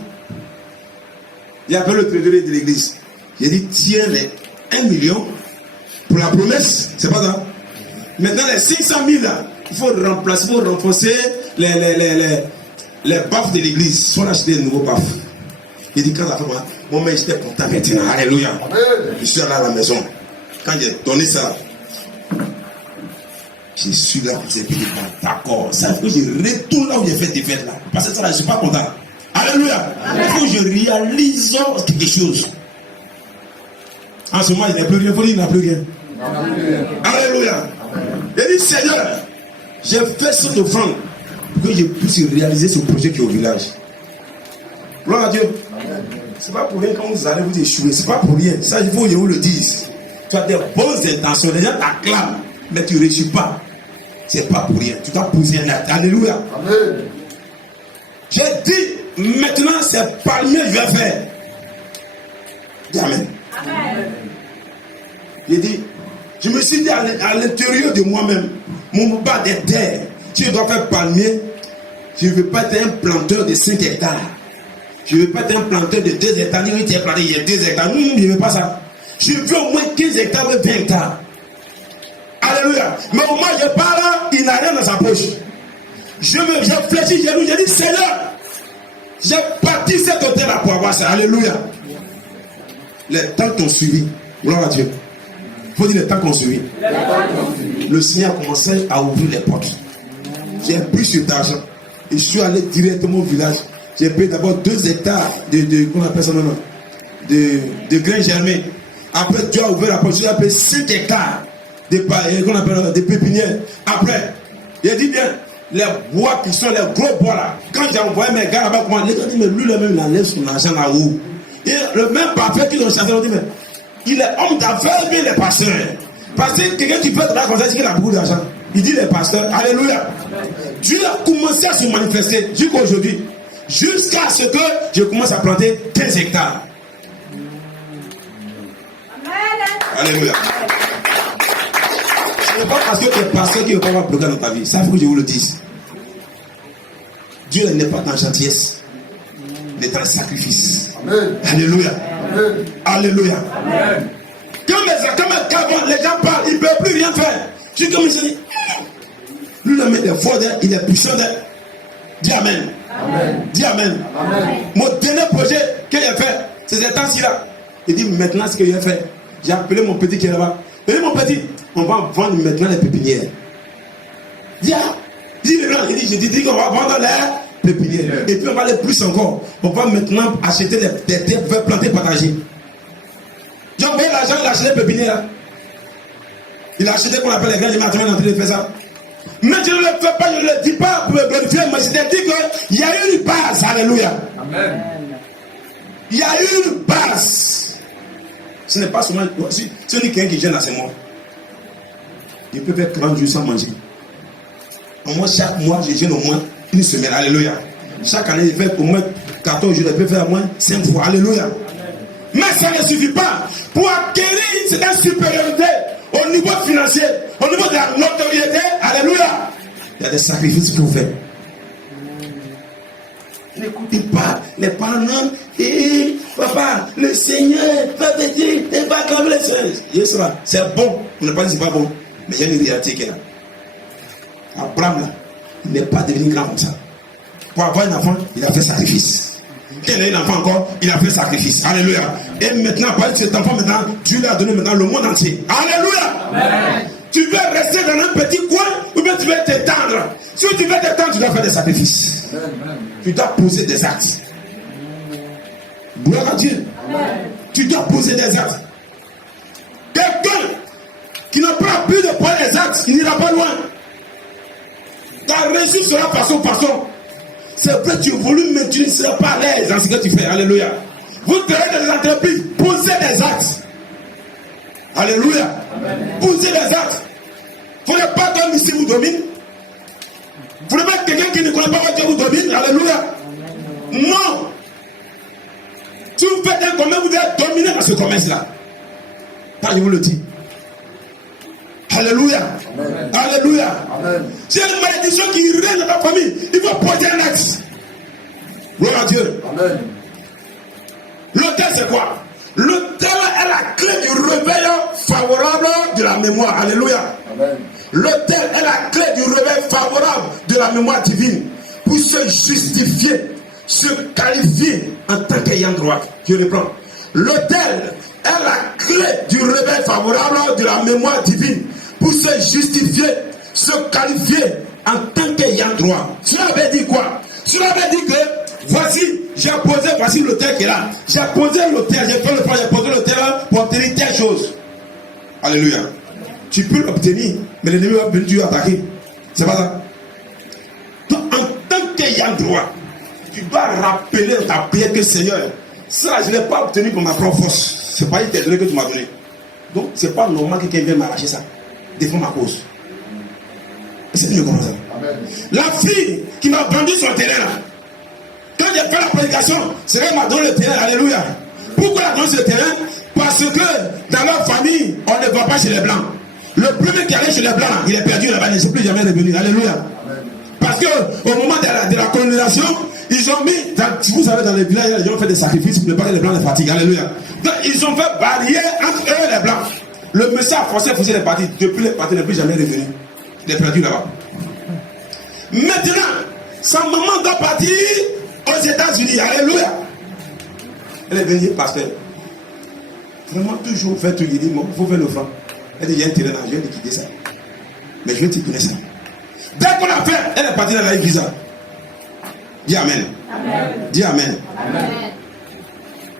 J'ai appelé le trésorier de l'église. J'ai dit, tiens les 1 million pour la promesse. C'est pas ça. Maintenant, les 500 000 là, il faut remplacer, il faut renforcer les baffes de l'église. Il faut acheter de nouveaux baffes. Il dit, quand la femme, mon mec, j'étais content maintenant. Alléluia. Je suis allé à la maison. Quand j'ai donné ça, je suis là, j'ai dit, d'accord. Ça fait que je retourne là où j'ai fait des fêtes là. Parce que ça, je ne suis pas content. Alléluia. Il faut que je réalise quelque chose. En ce moment, il n'y a plus rien. Il faut dire, il n'y a plus rien. Alléluia. Il dit, Seigneur, j'ai fait cette offrande pour que je puisse réaliser ce projet qui est au village. Gloire à Dieu. C'est pas pour rien quand vous allez vous échouer. C'est pas pour rien. Ça, il faut que je vous le dise. Tu as des bonnes intentions. Les gens t'acclament, mais tu ne réussis pas. C'est pas pour rien. Tu dois poser un acte. Alléluia. Amen. J'ai dit, maintenant, c'est palmier que je vais faire. Dis Amen. Amen. J'ai dit, je me suis dit à l'intérieur de moi-même, mon bas des terres, si je dois faire palmier, je ne veux pas être un planteur de 5 hectares. Je ne veux pas être un planteur de 2 hectares. Il y a 2 hectares. Non, je ne veux pas ça. Je veux au moins 15 hectares ou 20 hectares. Alléluia. Mais au moins, je parle, il n'a rien dans sa poche. J'ai fléchi, j'ai dit, Seigneur, j'ai bâti cet hôtel-là pour avoir ça. Alléluia. Les temps t'ont suivi. Gloire à Dieu. Il faut dire les temps qu'on suivi. Le Seigneur a commencé à ouvrir les portes. J'ai pris cet argent. Et je suis allé directement au village. J'ai payé d'abord 2 hectares comment on appelle ça maintenant, de grains germés. Après, Dieu a ouvert la porte. J'ai payé 5 hectares de pépinières. Après, il a dit bien, les bois qui sont les gros bois là. Quand j'ai envoyé mes gars là-bas, comment les gars disent, mais lui, le même, il enlève son argent là-haut. Et le même parfait qu'ils ont chassé, on dit, mais il est homme d'affaires, bien les pasteurs. Parce que quelqu'un qui fait de l'argent, c'est qu'il a beaucoup d'argent. Il dit les pasteurs, alléluia. Dieu a commencé à se manifester jusqu'à aujourd'hui. jusqu'à ce que je commence à planter 15 hectares. Alléluia. Ce n'est pas parce que tu es pasteur qui ne va pas bloquer dans ta vie. Ça, il faut que je vous le dise. Dieu n'est pas dans la gentillesse, mais dans le sacrifice. Amen. Alléluia. Amen. Alléluia. Amen. Quand les gens parlent, ils ne peuvent plus rien faire. Tu comme il se dit, lui, il est fort, il est puissant. Dis Amen. Amen. Dis Amen. Amen. Mon dernier projet qu'il a fait, c'est ces temps-ci là. Il dit maintenant ce qu'il a fait. J'ai appelé mon petit qui est là-bas. Il dit mon petit, on va vendre maintenant les pépinières. Dis je dis qu'on va vendre les pépinières. Et puis on va aller plus encore. On va maintenant acheter des terres pour faire planter potager. J'ai envoyé l'argent, il a acheté les pépinières. Il a acheté qu'on appelle les grains, il m'a en train de faire ça. Mais je ne le fais pas, je ne le dis pas pour me glorifier, mais je t'ai dit qu'il y a une base. Alléluia. Amen. Il y a une base. Ce n'est pas seulement celui qui gêne à ses morts. Il peut faire 30 jours sans manger. Au moins chaque mois, je gêne au moins une semaine. Alléluia. Chaque année, il fait au moins 14 jours. Il peut faire au moins 5 fois. Alléluia. Mais ça ne suffit pas. Pour acquérir une certaine supériorité au niveau financier, au niveau de la notoriété, alléluia, il y a des sacrifices qu'il faut faire. N'écoutez pas les parents. Et papa, le Seigneur va te dire, il va comme le Seigneur. C'est bon. On ne pas dit que ce n'est pas bon. Mais il y a une réalité qui est là. Abraham, là, il n'est pas devenu grand comme ça. Pour avoir un enfant, il a fait sacrifice. Quand il a un enfant encore, il a fait sacrifice. Alléluia. Et maintenant, par cet enfant, maintenant, Dieu lui a donné maintenant le monde entier. Alléluia. Amen. Tu veux rester dans un petit coin ou bien tu veux t'étendre. Si tu veux t'étendre, tu dois faire des sacrifices. Amen. Tu dois poser des actes. Gloire à Dieu. Amen. Tu dois poser des actes. Quelqu'un qui n'a pas appris de prendre les actes, il n'ira pas loin. Ta réussite sera façon. C'est vrai que tu évolues, mais tu ne seras pas à l'aise dans ce que tu fais. Alléluia. Vous créez des entreprises, posez des actes. Alléluia. Amen. Posez des actes. Il ne faut pas qu'un ici vous domine. Il ne faut pas que quelqu'un qui ne connaît pas Dieu vous domine. Alléluia. Amen. Non. Si vous faites un commerce, vous devez dominer dans ce commerce-là. Pas, je vous le dis. Alléluia. Amen. Alléluia. Amen. C'est une malédiction qui règne dans ta famille. Il faut poser un axe. Gloire à Dieu. Amen. L'autel, c'est quoi? L'autel est la clé du réveil favorable de la mémoire. Alléluia. Amen. L'autel est la clé du réveil favorable de la mémoire divine pour se justifier, se qualifier en tant qu'ayant droit. Je reprends. L'autel est la clé du réveil favorable de la mémoire divine pour se justifier, se qualifier en tant qu'ayant droit. Cela veut dire quoi? Cela veut dire que voici, j'ai posé, voici l'autel qui est là. J'ai posé l'autel, j'ai fait le plan, j'ai posé l'autel pour obtenir telle chose. Alléluia. Tu peux l'obtenir, mais l'ennemi va venir attaquer. C'est pas ça. Donc, en tant qu'ayant droit, tu dois rappeler dans ta prière que Seigneur, ça je ne l'ai pas obtenu pour ma propre force. C'est pas une telle que tu m'as donné. Donc, c'est pas normal que quelqu'un vienne m'arracher ça. Défends ma cause. C'est mieux comme ça. Amen. La fille qui m'a vendu son terrain là, quand j'ai fait la prédication, c'est elle m'a donné le terrain. Alléluia. Pourquoi elle a donné ce terrain? Parce que dans leur famille, on ne va pas chez les blancs. Le premier qui allait chez les blancs, il est perdu là-bas, il ne s'est plus jamais revenu. Alléluia. Amen. Parce qu'au moment de la colonisation, ils ont mis, vous savez, dans les villages, ils ont fait des sacrifices pour ne pas que les blancs les fatiguent. Alléluia. Donc, ils ont fait barrière entre eux et les blancs. Le monsieur a forcé à pousser les partis. Depuis les partis, il n'est plus jamais revenu. Il est perdu là-bas. Maintenant, sa maman doit partir aux États-Unis. Alléluia. Elle est venue, pasteur. Vraiment, toujours faire tout. Il dit, il faut faire le franc. Elle dit, il y a un terrain là, je viens de quitter ça. Mais je vais te donner ça. Dès qu'on a fait, elle est partie dans la visa. Dis Amen. Amen. Dis Amen. Amen.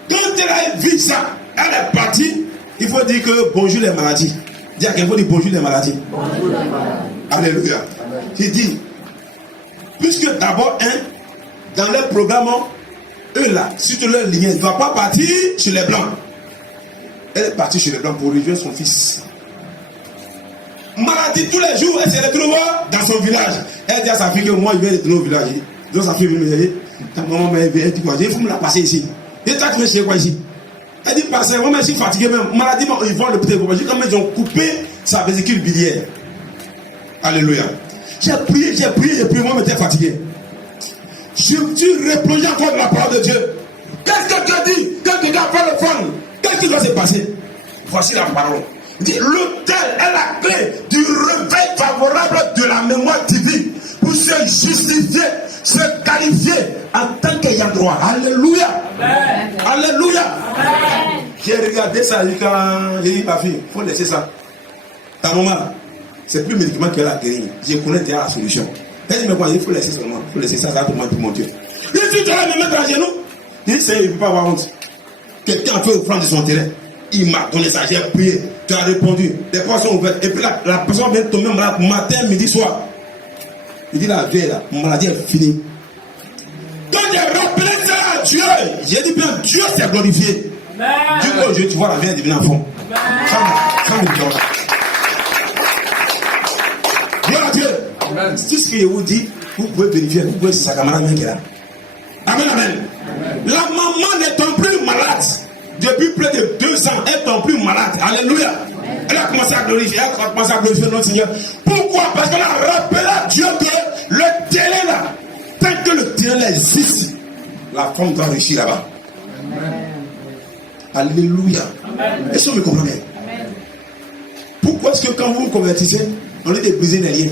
Quand elle a un visa, elle est partie. Il faut dire que bonjour les maladies. Dis à quelqu'un, il faut dire bonjour les maladies. Bonjour les maladies. Alléluia. Il dit, puisque d'abord, dans leur programme, eux là, sur leur lien, ne va pas partir chez les blancs. Elle est partie chez les blancs pour rejoindre son fils. Maladie tous les jours, elle se retrouve dans son village. Elle dit à sa fille que moi, je vais retourner au village. Donc sa fille veut me dire, Ta maman m'a éveillé, elle dit quoi? Il faut me la passer ici. Et toi, tu veux chez quoi ici? Elle dit, passer, moi, je suis fatigué même. Maladie, ils vont le peut-être. J'ai quand même, ils ont coupé sa vésicule biliaire. Alléluia. J'ai prié, moi, je m'étais fatigué. Je suis replongé encore dans la parole de Dieu. Qu'est-ce que Dieu dit? Quand tu dois faire le fond, qu'est-ce qui va se passer? Voici la parole. Il dit, l'autel est la clé du réveil favorable de la mémoire divine pour se justifier, se qualifier en tant qu'ayant droit. Alléluia. Amen. Alléluia. Amen. J'ai regardé ça quand j'ai dit, ma fille, il faut laisser ça. Ta maman, c'est plus le médicament qu'elle a guéri. Je connais déjà la solution. Elle dit, mais quoi, il faut laisser seulement. Il faut laisser ça, ça pour moi, pour mon Dieu. Je suis là, me mettre à genoux. Il dit, il ne peut pas avoir honte. Quelqu'un peut prendre son terrain. Il m'a donné ça, j'ai prié. Tu as répondu. Les portes sont ouvertes. Et puis la personne vient de tomber malade matin, midi, soir. Il dit, la veille, là, mon maladie est finie. Quand j'ai rappelé ça à Dieu, j'ai dit bien, Dieu s'est glorifié. Dieu, aujourd'hui, tu vois la veille devenir enfant. Sans le Dieu. Gloire à Dieu. Tout ce que je vous dis, vous pouvez vérifier, vous pouvez c'est sa camarade qui est là. Amen, amen. La maman n'étant plus malade, depuis plus de 2 ans, elle n'est plus malade. Alléluia. Elle a commencé à glorifier, notre Seigneur. Pourquoi? Parce qu'elle a rappelé à Dieu que le terrain là, tant que le terrain existe, la femme doit réussir là-bas. Alléluia. Est-ce que vous me comprenez? Pourquoi est-ce que quand vous vous convertissez, on est de briser les liens?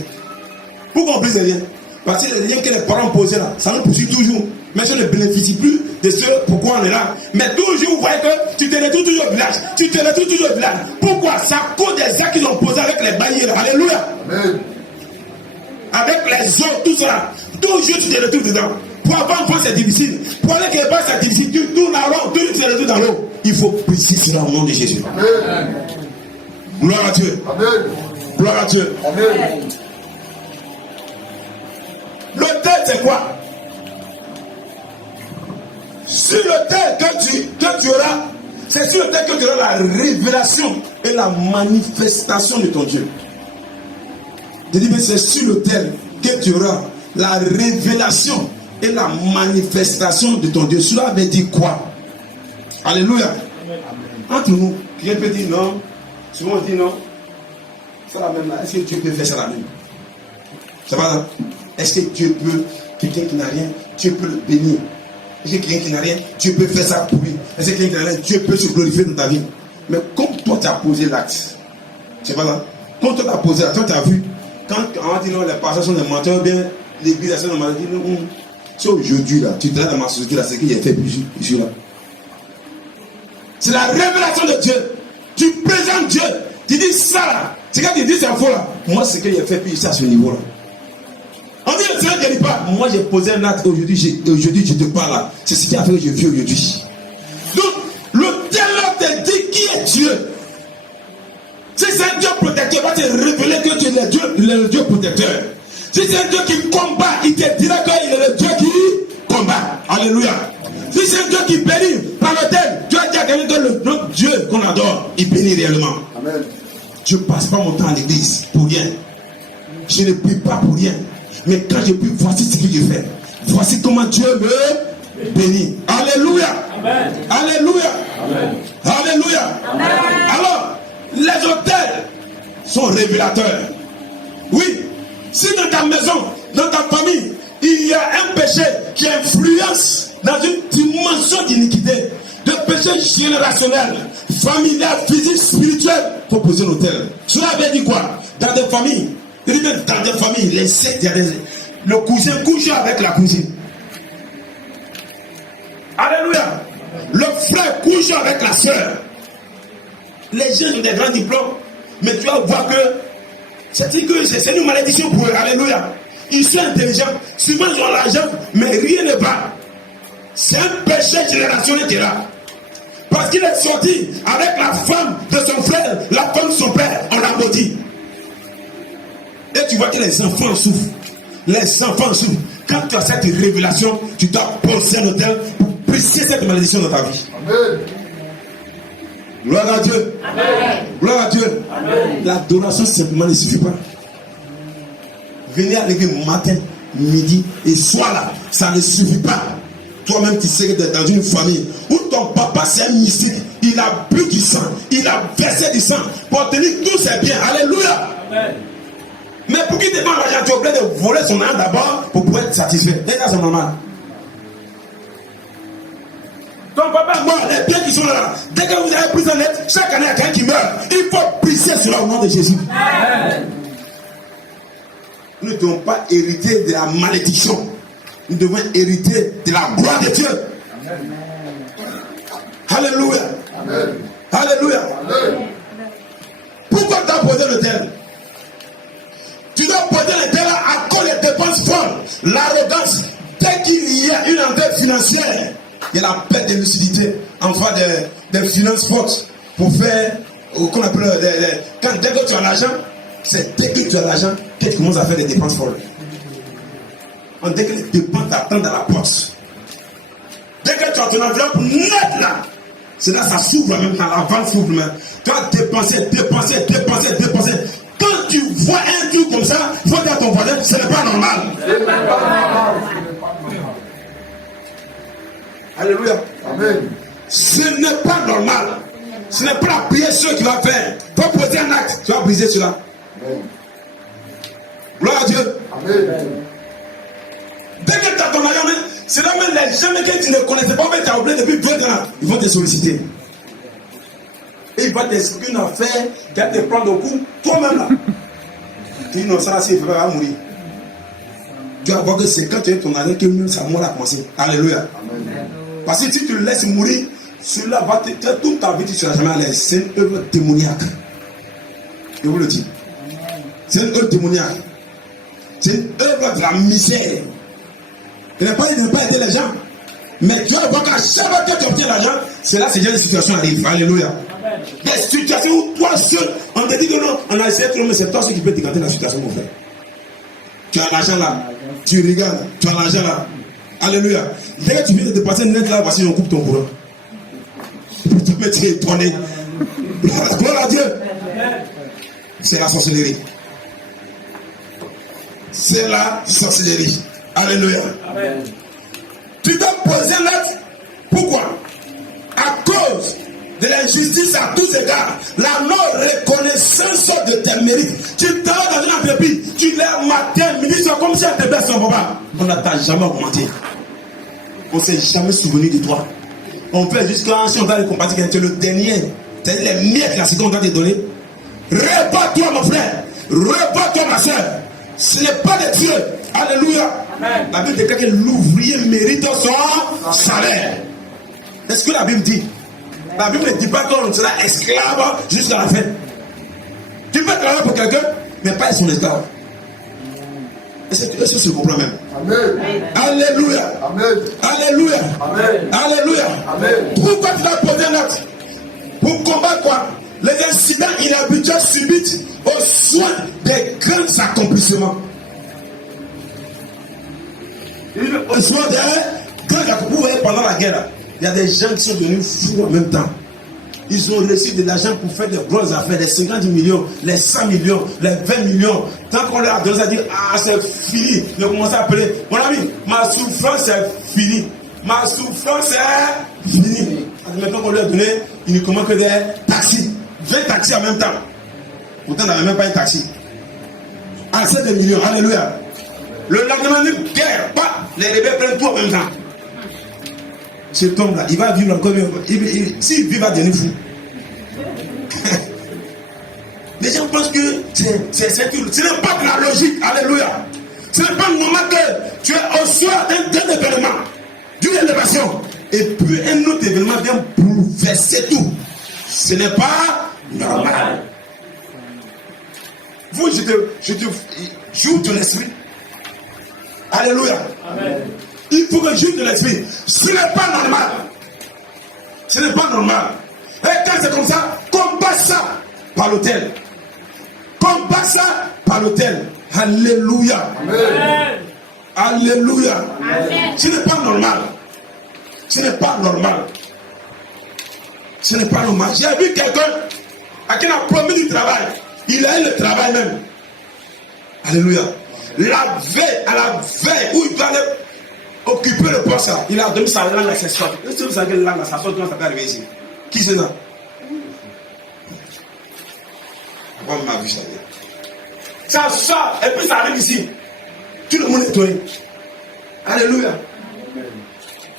Pourquoi on brise les liens? Parce que les liens que les parents posaient là, ça nous poursuit toujours. Mais je ne bénéficie plus de ce pourquoi on est là. Mais toujours, vous voyez que tu te retrouves toujours au village. Tu te retrouves toujours au village. Pourquoi? C'est à cause des actes qu'ils ont posés avec les bailleurs. Alléluia. Amen. Avec les autres, tout ça. Toujours, tu te retrouves dedans. Pour avoir un enfant, c'est difficile. Pour aller quelque part, c'est difficile. Tu tournes en rond, tu te retrouves dans l'eau. Il faut briser cela au nom de Jésus. Amen. Gloire à Dieu. Amen. Gloire à Dieu. Amen. L'autel, c'est quoi? Sur l'autel que tu auras, c'est sur l'autel que tu auras la révélation et la manifestation de ton Dieu. Je dis, mais c'est sur l'autel que tu auras la révélation et la manifestation de ton Dieu. Cela veut dire quoi? Alléluia. Entre nous, quelqu'un peut dire non. Souvent on dit non. C'est la même là. Est-ce que Dieu peut faire ça la même? C'est pas ça. Est-ce que Dieu peut, quelqu'un qui n'a rien, Dieu peut le bénir? Est-ce que quelqu'un qui n'a rien, Dieu peut faire ça pour lui? Est-ce que quelqu'un qui n'a rien, Dieu peut se glorifier dans ta vie? Mais comme toi tu as posé l'acte, c'est pas ça. Quand toi tu as posé l'acte, toi tu as vu, quand on dit non, les pasteurs sont des menteurs, bien, l'église a des menteurs, c'est aujourd'hui là, tu te là dans ma société là, c'est qu'il a fait plus, je suis là. C'est la révélation de Dieu. Tu présentes Dieu. Tu dis ça là, c'est quand tu dis c'est faux là. Moi, c'est qu'il a fait plus à ce niveau là. On dit le Seigneur ne dit pas, moi j'ai posé un acte aujourd'hui, je te parle là. C'est ce qui a fait que je vis aujourd'hui. Donc, le terrain te dit qui est Dieu. Si c'est un Dieu protecteur, il va te révéler que tu es le Dieu protecteur. Si c'est un Dieu qui combat, il te dira qu'il est le Dieu qui combat. Alléluia. Si c'est un Dieu qui bénit par le tel, tu as dit à quelqu'un que notre Dieu qu'on adore, il bénit réellement. Amen. Je ne passe pas mon temps à l'église pour rien. Je ne prie pas pour rien. Mais quand je prie, voici ce que je fais. Voici comment Dieu me bénit. Alléluia. Amen. Alléluia. Amen. Alléluia. Amen. Alors, les autels sont révélateurs. Oui. Si dans ta maison, dans ta famille, il y a un péché qui influence dans une dimension d'iniquité, de péché générationnel, familial, physique, spirituel, il faut poser l'autel. Cela veut dire quoi? Dans des familles, dans des familles, les sectes, le cousin couche avec la cousine. Alléluia. Le frère couche avec la soeur. Les gens ont des grands diplômes, mais tu vas voir que c'est une malédiction pour eux. Alléluia. Ils sont intelligents, souvent ils ont l'argent, mais rien ne va. C'est un péché générationnel qui est là. Parce qu'il est sorti avec la femme de son frère, la femme de son père, on l'a maudit. Et tu vois que les enfants souffrent. Les enfants souffrent. Quand tu as cette révélation, tu dois poser un autel pour briser cette malédiction dans ta vie. Amen. Gloire à Dieu. Amen. Gloire à Dieu. Amen. L'adoration simplement ne suffit pas. Venez à l'église matin, midi et soir là, ça ne suffit pas. Toi-même, tu sais que tu es dans une famille où ton papa c'est un mystique. Il a bu du sang, il a versé du sang pour obtenir tous ses biens. Alléluia. Amen. Mais pour qu'il demande l'argent, tu es obligé de voler son argent d'abord pour pouvoir être satisfait. Et ça, c'est normal. Ton papa mort, les biens qui sont là, dès que vous avez pris en lettre, chaque année, il y a quelqu'un qui meurt. Il faut briser cela au nom de Jésus. Amen. Nous ne devons pas hériter de la malédiction. Nous devons hériter de la gloire de Dieu. Amen. Alléluia. Amen. Alléluia. Amen. Pourquoi tu as posé le tel? Tu dois poser le tel à cause des dépenses folles, l'arrogance. Dès qu'il y a une entrée financière, il y a la perte de lucidité en face des finances fortes pour faire, qu'on appelle, dès que tu as l'argent, c'est dès que tu as l'argent que tu commences à faire des dépenses folles. Dès que les dépenses t'attendent dans la porte, dès que tu as ton enveloppe nette là, c'est là ça s'ouvre en même temps, la vente s'ouvre même. Tu as dépensé. Quand tu vois un truc comme ça, il faut dire à ton voisin, ce n'est pas normal. Alléluia. Amen. Ce n'est pas normal. Ce n'est pas la prière seule qui va faire. Tu vas poser un acte, tu vas briser cela. Amen. Gloire à Dieu. Amen. Dès que tu as ton argent, c'est là même les gens que tu ne connaissais pas, mais tu as oublié depuis 20 ans, ils vont te solliciter. Et il va t'expliquer une affaire qui va te prendre au coup, toi-même là. Tu dis non, ça c'est il va mourir. Tu vas voir que c'est quand tu as ton argent que même sa mort a commencé. Alléluia. Amen. Parce que si tu le laisses mourir, cela va te dire toute ta vie, tu ne seras jamais à l'aise. C'est une œuvre démoniaque. Je vous le dis. C'est une œuvre démoniaque. C'est une œuvre de la misère. Il n'a pas aidé les gens. Mais tu vas voir qu'à chaque fois que tu obtiens l'argent, c'est là que ces situations arrivent. Alléluia. Des situations où toi seul, on te dit que non, on a essayé de trouver, mais c'est toi seul qui peut décanter la situation, mon frère. Tu as l'argent là, tu regardes, tu as l'argent là. Alléluia. Dès que tu viens de dépasser net là, voici, on coupe ton courant. Tu peux te étonner. Gloire à Dieu. C'est la sorcellerie. C'est la sorcellerie. Alléluia. Amen. Tu dois poser l'acte. Pourquoi? À cause de l'injustice à tous égards, la non-reconnaissance de tes mérites. Tu travailles dans une entreprise, tu lèves matin, midi, soir, comme si elle te baisse son papa. On ne t'a jamais augmenté. On ne s'est jamais souvenu de toi. On fait jusqu'à si on va le comparer que tu es le dernier. C'est les miettes là, c'est qu'on va te donner. Repars-toi, mon frère. Repars-toi, ma soeur. Ce n'est pas de Dieu. Alléluia. Amen. La Bible déclare que l'ouvrier mérite son salaire. Est-ce que la Bible dit? La Bible ne dit pas qu'on sera esclave jusqu'à la fin. Tu peux travailler pour quelqu'un, mais pas être son esclave. Est-ce que tu comprends même? Amen. Alléluia. Amen. Alléluia. Amen. Alléluia. Amen. Pourquoi tu dois poser un acte? Pour combattre quoi? Les incidents inhabituels subits au soin des grands accomplissements. Au soin des grands accomplissements. Vous voyez, pendant la guerre, il y a des gens qui sont devenus fous en même temps. Ils ont reçu de l'argent pour faire de grosses affaires, les 50 millions, les 100 millions, les 20 millions. Tant qu'on leur a donné, ça dit, ah, c'est fini. Ils ont commencé à appeler, mon ami, ma souffrance est finie. Ma souffrance est finie. Maintenant qu'on lui a donné, il ne commande que des taxis. 20 taxis en même temps. Pourtant, on n'avait même pas un taxi. À 7 millions, alléluia. Le lendemain d'une guerre, les rebelles prennent tout en même temps. Cet homme-là, il va vivre encore mieux. S'il vit, il va devenir fou. Les gens pensent que ce n'est pas de la logique. Alléluia. Ce n'est pas normal que tu es au soir d'un événement, d'une élévation. Et puis un autre événement vient bouleverser tout. Ce n'est pas normal. Vous, je te joue ton esprit. Alléluia. Amen. Il faut que j'ouvre de l'esprit. Ce n'est pas normal. Ce n'est pas normal. Et quand c'est comme ça, combat ça par l'autel. Combat ça par l'autel. Alléluia. Amen. Alléluia. Amen. Ce n'est pas normal. Ce n'est pas normal. Ce n'est pas normal. J'ai vu quelqu'un à qui on a promis du travail. Il a eu le travail même. Alléluia. La veille, à la veille, où il doit aller occuper le poste là, il a donné sa langue à ses sortes. Est-ce que vous savez quelle langue à sa sorte quand ça peut arriver ici? Qui c'est là? Pourquoi m'a vu ça? Ça sort, et puis ça arrive ici. Tout le monde est étonné. Alléluia.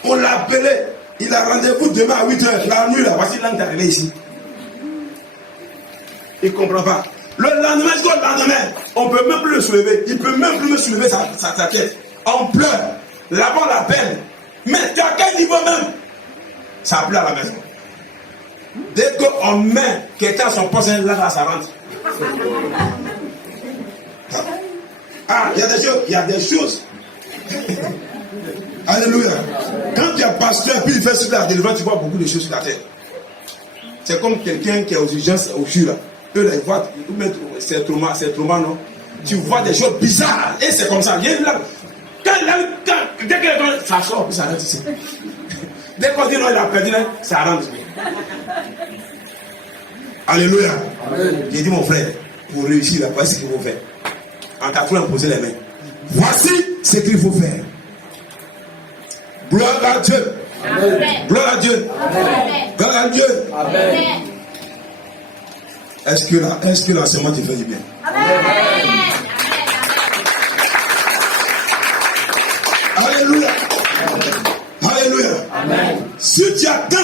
On l'a appelé. Il a rendez-vous demain à 8h. La nuit là, voici l'angle est arrivé ici. Il ne comprend pas. Le lendemain, jusqu'au lendemain, on ne peut même plus le soulever. Il ne peut même plus me soulever sa tête. On pleure. Là-bas, on l'appelle. Mais t'es à quel niveau même? Ça pleure à la maison. Dès qu'on met quelqu'un à son poste, là, ça rentre. Ah, il y a des choses. Alléluia. Quand tu es pasteur, puis il fait sur la délivrance, tu vois beaucoup de choses sur la terre. C'est comme quelqu'un qui est aux urgences, au CHU là. Eux là, ils voient, c'est trauma, non? Tu vois des choses bizarres. Et c'est comme ça. Dès que ça sort, puis ça rentre ici. Dès qu'on dit non, il a perdu, ça rentre. Alléluia. J'ai dit mon frère, pour réussir, là, voici ce qu'il faut faire. En t'affrontant, poser les mains. Voici ce qu'il faut faire. Gloire à Dieu. Amen. Gloire à Dieu. Amen. Gloire à Dieu. Amen. Est-ce que l'enseignement te fait du bien? Amen. Alléluia. Alléluia. Amen. Si tu attends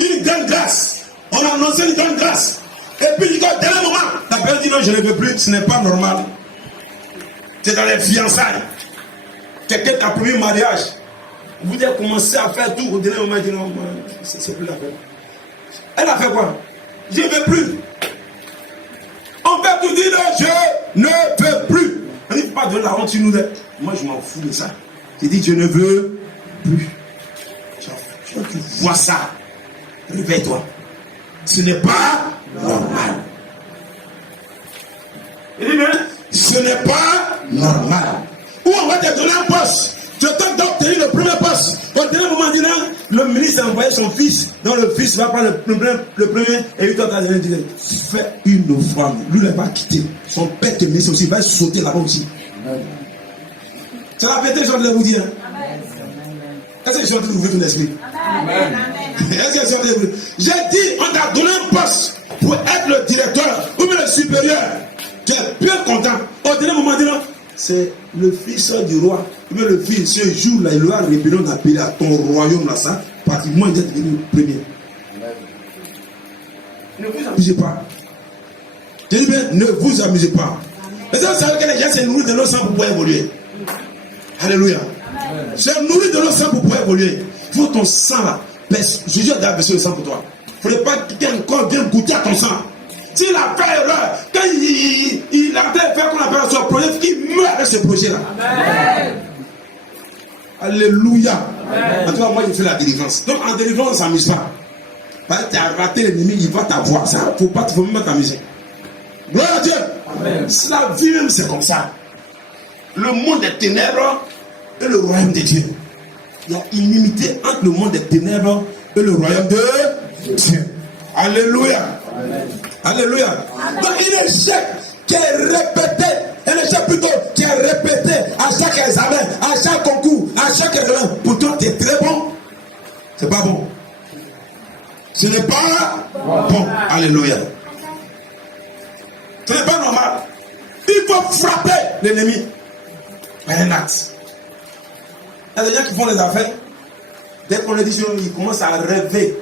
une grande grâce, on a annoncé une grande grâce, et puis du dernier moment, la personne dit non, je ne veux plus, ce n'est pas normal. C'est dans les fiançailles. Quelqu'un qui a promis mariage. Vous avez commencé à faire tout, au dernier moment, il dit non, c'est plus la peine. Elle a fait quoi? Je ne veux plus. On fait tout dire, je ne veux plus. On ne dit pas de la honte sur nous. Moi, je m'en fous de ça. J'ai dit, je ne veux plus. Tu vois ça. Réveille-toi. Ce n'est pas normal. Il dit, mais ce n'est pas normal. Ou on va te donner un poste. Tu tentes d'obtenir le premier poste. Au dernier moment, dit là, le ministre a envoyé son fils. Donc le fils va prendre le premier et il doit dire fais une offrande. Lui, il va quitter. Son père te met aussi. Il va sauter là-bas aussi. C'est la vérité, je vais vous dire. Est-ce que je suis en train d'ouvrir ton esprit? Amen. Est-ce que je suis en train d'ouvrir? J'ai dit, on t'a donné un poste pour être le directeur ou bien le supérieur. Tu es bien content. Au dernier moment, dit là, c'est le fils du roi. Mais le fils, ce jour-là, il aura rébellion d'appeler à ton royaume là, ça, pratiquement il est devenu le premier. Ne vous amusez pas. Je dis bien, ne vous amusez pas. Mais vous savez que les gens se nourrissent de leur sang pour pouvoir évoluer. Alléluia. Se nourrir de leur sang pour pouvoir évoluer. Il faut ton sang là. Jésus a besoin de sang pour toi. Il ne faudrait pas que quelqu'un vienne goûter à ton sang. S'il a fait erreur, quand il a fait qu'on appelle son projet, qu'il meurt avec ce projet-là. Amen. Alléluia. Amen. En tout cas, moi, je fais la délivrance. Donc, en délivrance, on ne s'amuse pas. Parce que tu as raté l'ennemi, il va t'avoir. Ça, il ne faut même pas t'amuser. Gloire à Dieu. Amen. La vie même, c'est comme ça. Le monde des ténèbres et le royaume de Dieu. Il y a inimité entre le monde des ténèbres et le royaume de Dieu. Alléluia. Amen. Alléluia. Amen. Donc, il échec qui est répété. Un échec plutôt qui est répété à chaque examen, à chaque concours, à chaque examen. Pourtant, tu es très bon. C'est pas bon. Ce n'est pas bon. Alléluia. Ce n'est pas normal. Il faut frapper l'ennemi par un axe. Il y a des gens qui font des affaires. Dès qu'on le dit, ils commencent à rêver.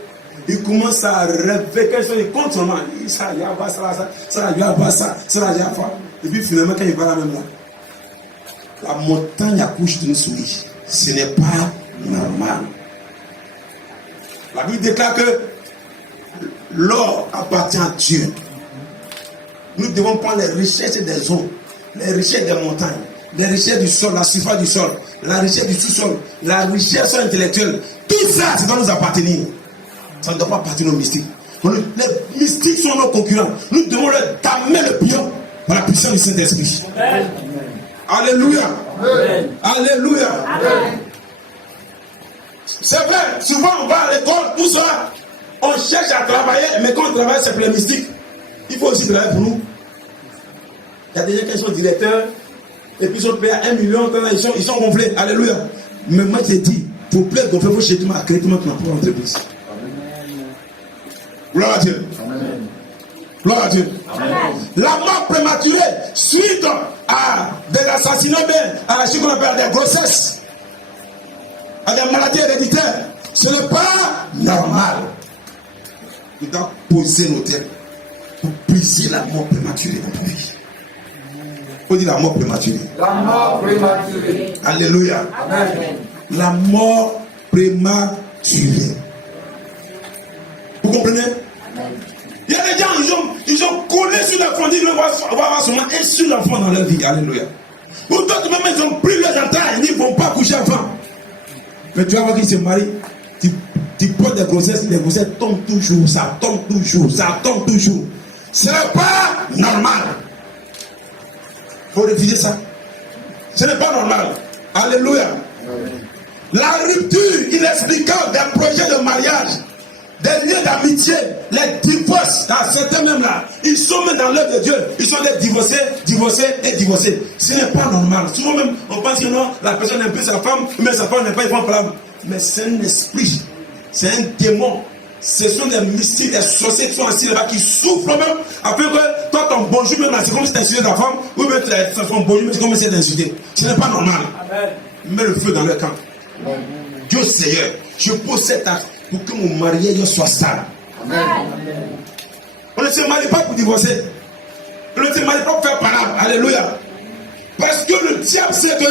Ils commencent à rêver quelque chose, ils comptent seulement. Ça, il y a pas ça, ça, il y a pas ça, ça, il y a pas. Et puis finalement, quand il va là même là, la montagne accouche d'une souris. Ce n'est pas normal. La Bible déclare que l'or appartient à Dieu. Nous devons prendre les richesses des eaux, les richesses des montagnes, les richesses du sol, la surface du sol, la richesse du sous-sol, la richesse intellectuelle. Tout ça, ça doit nous appartenir. Ça ne doit pas appartenir aux mystiques. Les mystiques sont nos concurrents. Nous devons leur damer le pion par la puissance du Saint-Esprit. Amen. Alléluia. Amen. Alléluia. Amen. C'est vrai, souvent on va à l'école, tout ça, on cherche à travailler, mais quand on travaille, c'est pour les mystiques. Il faut aussi travailler pour nous. Il y a des gens qui sont directeurs, Et puis ils ont payé 1 million, ils sont gonflés. Alléluia. Mais moi j'ai dit, pour plaire gonfler, il faut chez toi, créer ton propre entreprise. Gloire à Dieu. Amen. Gloire à Dieu. Amen. La mort prématurée suite à des assassinats, à ce qu'on appelle des grossesses, à des maladies héréditaires, ce n'est pas normal. Nous devons poser nos têtes pour briser la mort prématurée dans ta vie. Il faut dire la mort prématurée. La mort prématurée. Alléluia. Amen. La mort prématurée. Vous comprenez? Il y a des gens, ils ont collé sur l'enfant, ils disent, on va avoir seulement un seul enfant dans leur vie. Alléluia. Ou d'autres même, ils ont pris leurs entrailles, ils ne vont pas coucher enfant. Mais tu vas voir qu'ils se marient, tu portes des grossesses, les grossesses tombent toujours, ça tombe toujours, ça tombe toujours. Ce n'est pas normal. Il faut refuser ça. Ce n'est pas normal. Alléluia. La rupture inexplicable des projets de mariage, des liens d'amitié, les divorces, certains même là, ils sont même dans l'œuvre de Dieu, ils sont des divorcés. Ce n'est pas normal. Souvent même, on pense que non, la personne n'aime plus sa femme, mais sa femme n'est pas irréparable. Mais c'est un esprit, c'est un démon. Ce sont des mystiques, des sorciers qui sont assis là-bas, qui souffrent même, afin que toi, ton bonjour, même là, c'est comme si tu insultais ta femme, ou même ton bonjour, c'est comme si tu insulté. Ce n'est pas normal. Amen. Mets le feu dans leur camp. Amen. Dieu Seigneur, je pose cet acte pour que mon mariage soit sale. Amen. On ne se marie pas pour divorcer. On ne se marie pas pour faire parade. Alléluia. Parce que le diable sait que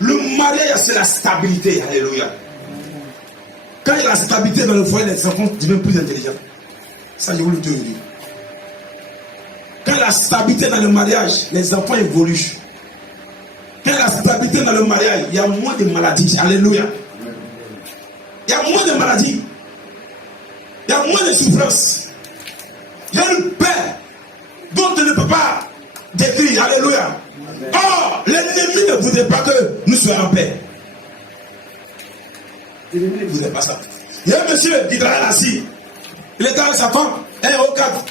le mariage, c'est la stabilité. Alléluia. Quand il y a la stabilité dans le foyer, les enfants deviennent plus intelligents. Ça, je vous le dis. Quand il y a la stabilité dans le mariage, les enfants évoluent. Quand il y a la stabilité dans le mariage, il y a moins de maladies. Alléluia. Il y a moins de maladies. Il y a moins de souffrances. Il y a une paix dont on ne peut pas décrire. Alléluia. Or, l'ennemi ne voudrait pas que nous soyons en paix. L'ennemi ne voudrait pas ça. Il y a un monsieur qui travaille assis. Il était avec sa femme, un au cadre.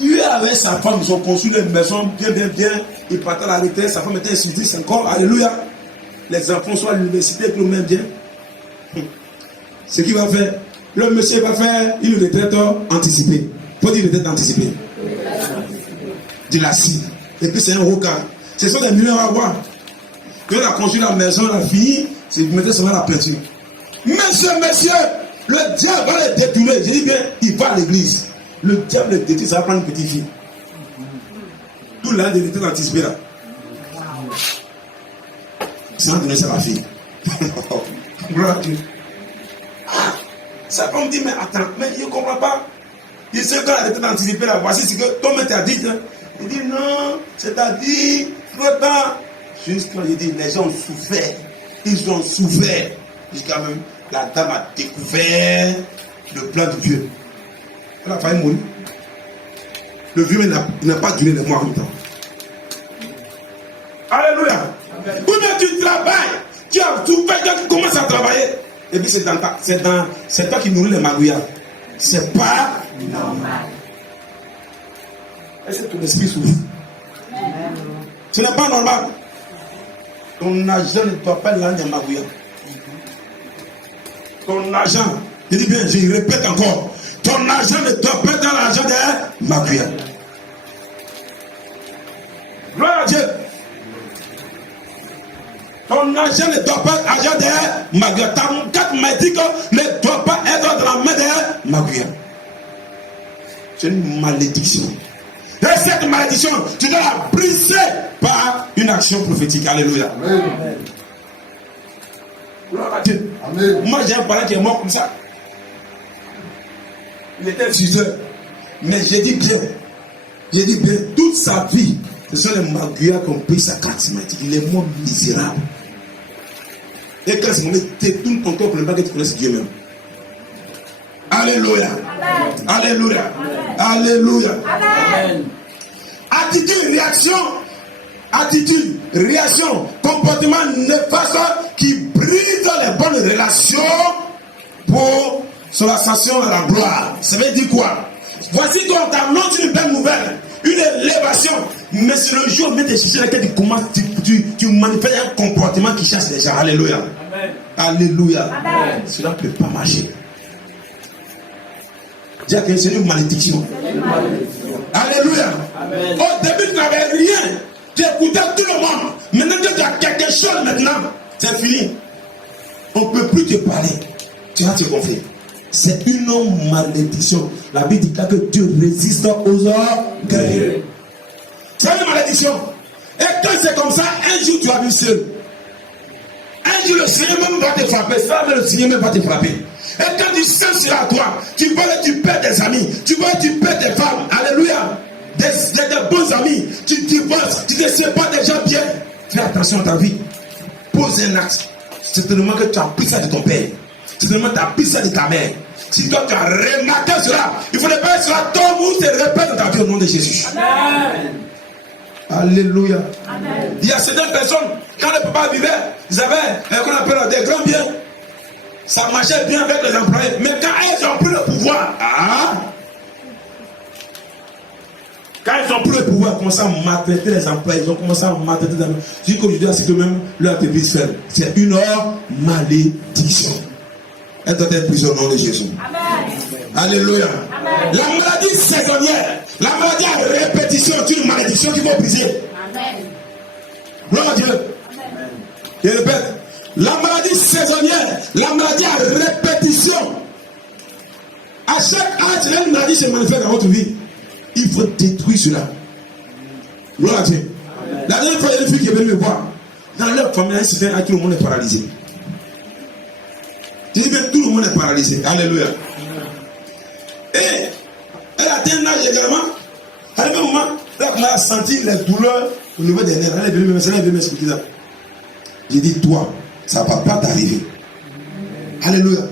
Lui avec sa femme, ils ont construit une maison bien. Il partait à la retraite, sa femme était institutrice encore. Alléluia. Les enfants sont à l'université, tout le monde bien. Ce qu'il va faire, le monsieur va faire une retraite anticipée. Faut dire retraite anticipée. De la cible. Et puis c'est un rocard. Ce sont des millions à avoir. Quand il a construit la maison, il a fini, c'est vous mettez seulement la peinture. Monsieur, le diable va le détourner. Je dis bien, il va à l'église. Le diable le détruit, ça va prendre une petite fille. Tout l'an de retraite anticipée là. Ça va donner ça à la fille. Gloire à Dieu. Ça va me dire, mais attends, mais il ne comprend pas. Il sait que la retraite anticipée là, voici ce que toi t'a dit. Hein. Il dit non, c'est-à-dire, longtemps. Juste quand il dit, les gens ont souffert. Ils ont souffert. Jusqu'à même, la dame a découvert le plan de Dieu. Elle a failli mourir. Le vieux n'a pas duré les mois en même temps. Alléluia. Ou bien tu travailles, tu as souffert, tu commences à travailler. Et puis c'est toi qui nourris les magouillards. C'est pas normal. Est-ce que ton esprit souffre? Ce n'est pas normal. Ton argent ne doit pas l'âne des magouillards. Ton argent, je dis bien, je répète encore, ton argent ne doit pas être dans l'argent des magouillards. Gloire à Dieu. Ton argent ne doit pas être l'argent des magouillards. Ta carte m'a dit que ne doit pas être dans la main des magouillards. C'est une malédiction. Et cette malédiction, tu dois la briser par une action prophétique. Alléluia. Amen. Gloire à Dieu. Amen. Moi, j'ai un parent qui est mort comme ça. Il était fuseur. Mais j'ai dit bien, toute sa vie, ce sont les magouillards qui ont pris sa carte. Il est mort misérable. Et quand c'est moment, détourne ton corps pour ne pas que tu connaisses Dieu même. Alléluia. Amen. Alléluia. Amen. Alléluia. Amen. Attitude, réaction, comportement néfaste qui brise les bonnes relations pour son ascension à la gloire. Ça veut dire quoi? Voici qu'on t'annonce une belle nouvelle, une élévation. Mais c'est le jour où tu cherches lequel tu manifestes un comportement qui chasse les gens. Alléluia. Amen. Alléluia. Amen. Cela ne peut pas marcher. Dis que c'est une malédiction. Alléluia. Amen. Au début, tu n'avais rien. Tu écoutais tout le monde. Maintenant, tu as quelque chose maintenant. C'est fini. On ne peut plus te parler. Tu vas te gonfler. C'est une malédiction. La Bible dit que Dieu résiste aux orgueilleux. C'est une malédiction. Et quand c'est comme ça, un jour tu vas vivre seul. Un jour le Seigneur même va te frapper. Ça, le Seigneur même va te frapper. Et quand tu sens sur toi, tu vois que tu perds des amis. Tu vois que tu perds des femmes. Alléluia. Des bons amis. Tu divorces. Tu ne sais pas des gens bien. Fais attention à ta vie. Pose un acte. C'est tellement que tu as pris ça de ton père. C'est tellement que tu as pris ça de ta mère. Si toi tu as remarqué cela, il faut ne pas cela tombe ou se répète dans ta vie au nom de Jésus. Amen. Alléluia. Amen. Il y a certaines personnes, quand le papa vivait, ils avaient qu'on appelle des grands biens. Ça marchait bien avec les employés. Mais quand ils ont pris le pouvoir, quand ils ont pris le pouvoir, ils ont commencé à maltraiter les employés, ils ont commencé à maltraiter les employés. Je dis qu'aujourd'hui, c'est que même leur entreprise fait. C'est une malédiction. Elle doit être prise au nom de Jésus. Amen. Alléluia. Amen. La maladie saisonnière, la maladie à répétition, c'est une malédiction qui va briser. Amen. Gloire à Dieu. Amen. Je répète, la maladie saisonnière, la maladie à répétition. À chaque âge, une maladie se manifeste dans votre vie. Il faut détruire cela. Gloire à Dieu. Amen. La dernière fois, il y a une fille qui est venue me voir. Dans leur famille, un certain à qui le monde est paralysé. Je dis bien, tout le monde est paralysé. Alléluia. Et elle a atteint un âge également. À un moment, elle a commencé à sentir les douleurs au niveau des nerfs. Elle est venue m'expliquer ça. J'ai dit, toi, ça ne va pas t'arriver. Alléluia.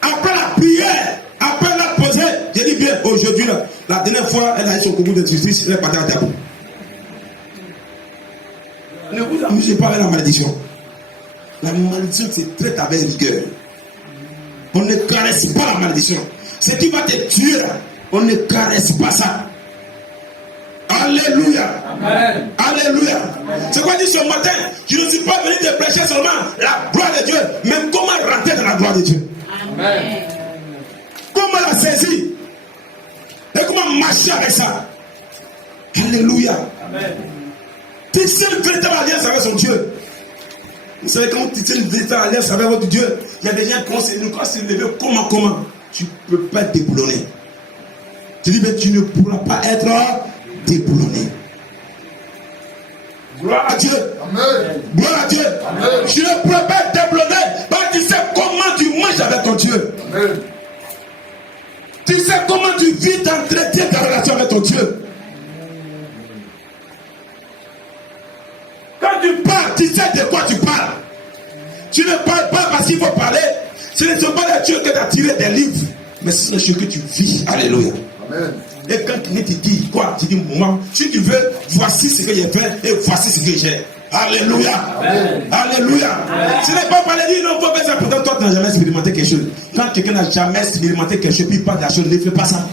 Après la prière, après la posée, j'ai dit bien, aujourd'hui, la dernière fois, elle a eu son concours de justice, elle est partie à tabou. Ne vous amusez pas avec la malédiction. La malédiction se traite avec rigueur. On ne caresse pas la malédiction. Ce qui va te tuer, on ne caresse pas ça. Alléluia. Amen. Alléluia. C'est quoi dire ce matin? Je ne suis pas venu te prêcher seulement la gloire de Dieu, mais comment rentrer dans la gloire de Dieu. Amen. Comment la saisir et comment marcher avec ça. Alléluia. Amen. Tu sais une véritable alliance avec son Dieu. Vous savez, quand tu sais une véritable alliance avec votre Dieu, il y a des gens qui vont se lever. Comment tu ne peux pas être déboulonné. Tu dis, mais tu ne pourras pas être déboulonné. Gloire à Dieu. Amen. Gloire à Dieu. Amen. Tu ne pourras pas être déboulonné. Parce que tu sais comment tu manges avec ton Dieu. Amen. Tu sais comment tu vis, t'entretiens ta relation avec ton Dieu. Quand tu parles, tu sais de quoi tu parles. Tu ne parles pas parce qu'il faut parler. Ce ne sont pas les choses que tu as tirées des livres, mais ce sont les choses que tu vis. Alléluia. Amen. Et quand tu te dis quoi, tu dis moi, si tu veux, voici ce que j'ai fait et voici ce que j'ai. Alléluia. Amen. Alléluia. Amen. Ce n'est pas parler de dire non, faut faire ça. Pourtant, toi, tu n'as jamais expérimenté quelque chose. Quand quelqu'un n'a jamais expérimenté quelque chose, puis il parle de la chose, ne fais pas ça.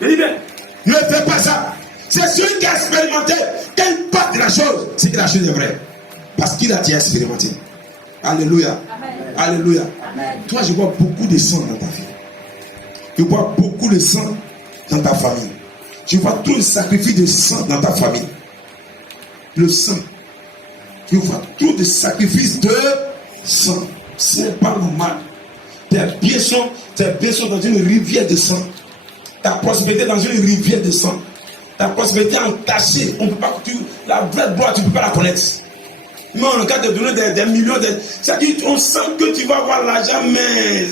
Je dis bien, ne fais pas ça. C'est celui qui a expérimenté. Quand il parle de la chose, c'est que la chose est vraie. Parce qu'il a déjà expérimenté. Alléluia. Amen. Alléluia. Amen. Toi, je vois beaucoup de sang dans ta vie. Je vois beaucoup de sang dans ta famille. Je vois tout le sacrifice de sang dans ta famille. Le sang. Je vois tout le sacrifice de sang. C'est pas normal. Tes pieds sont dans une rivière de sang. Ta prospérité dans une rivière de sang. Ta prospérité entachée. On peut pas, la vraie gloire, tu ne peux pas la connaître. Mais on a qu'à te donner des millions de. C'est-à-dire, on sent que tu vas avoir l'argent, mais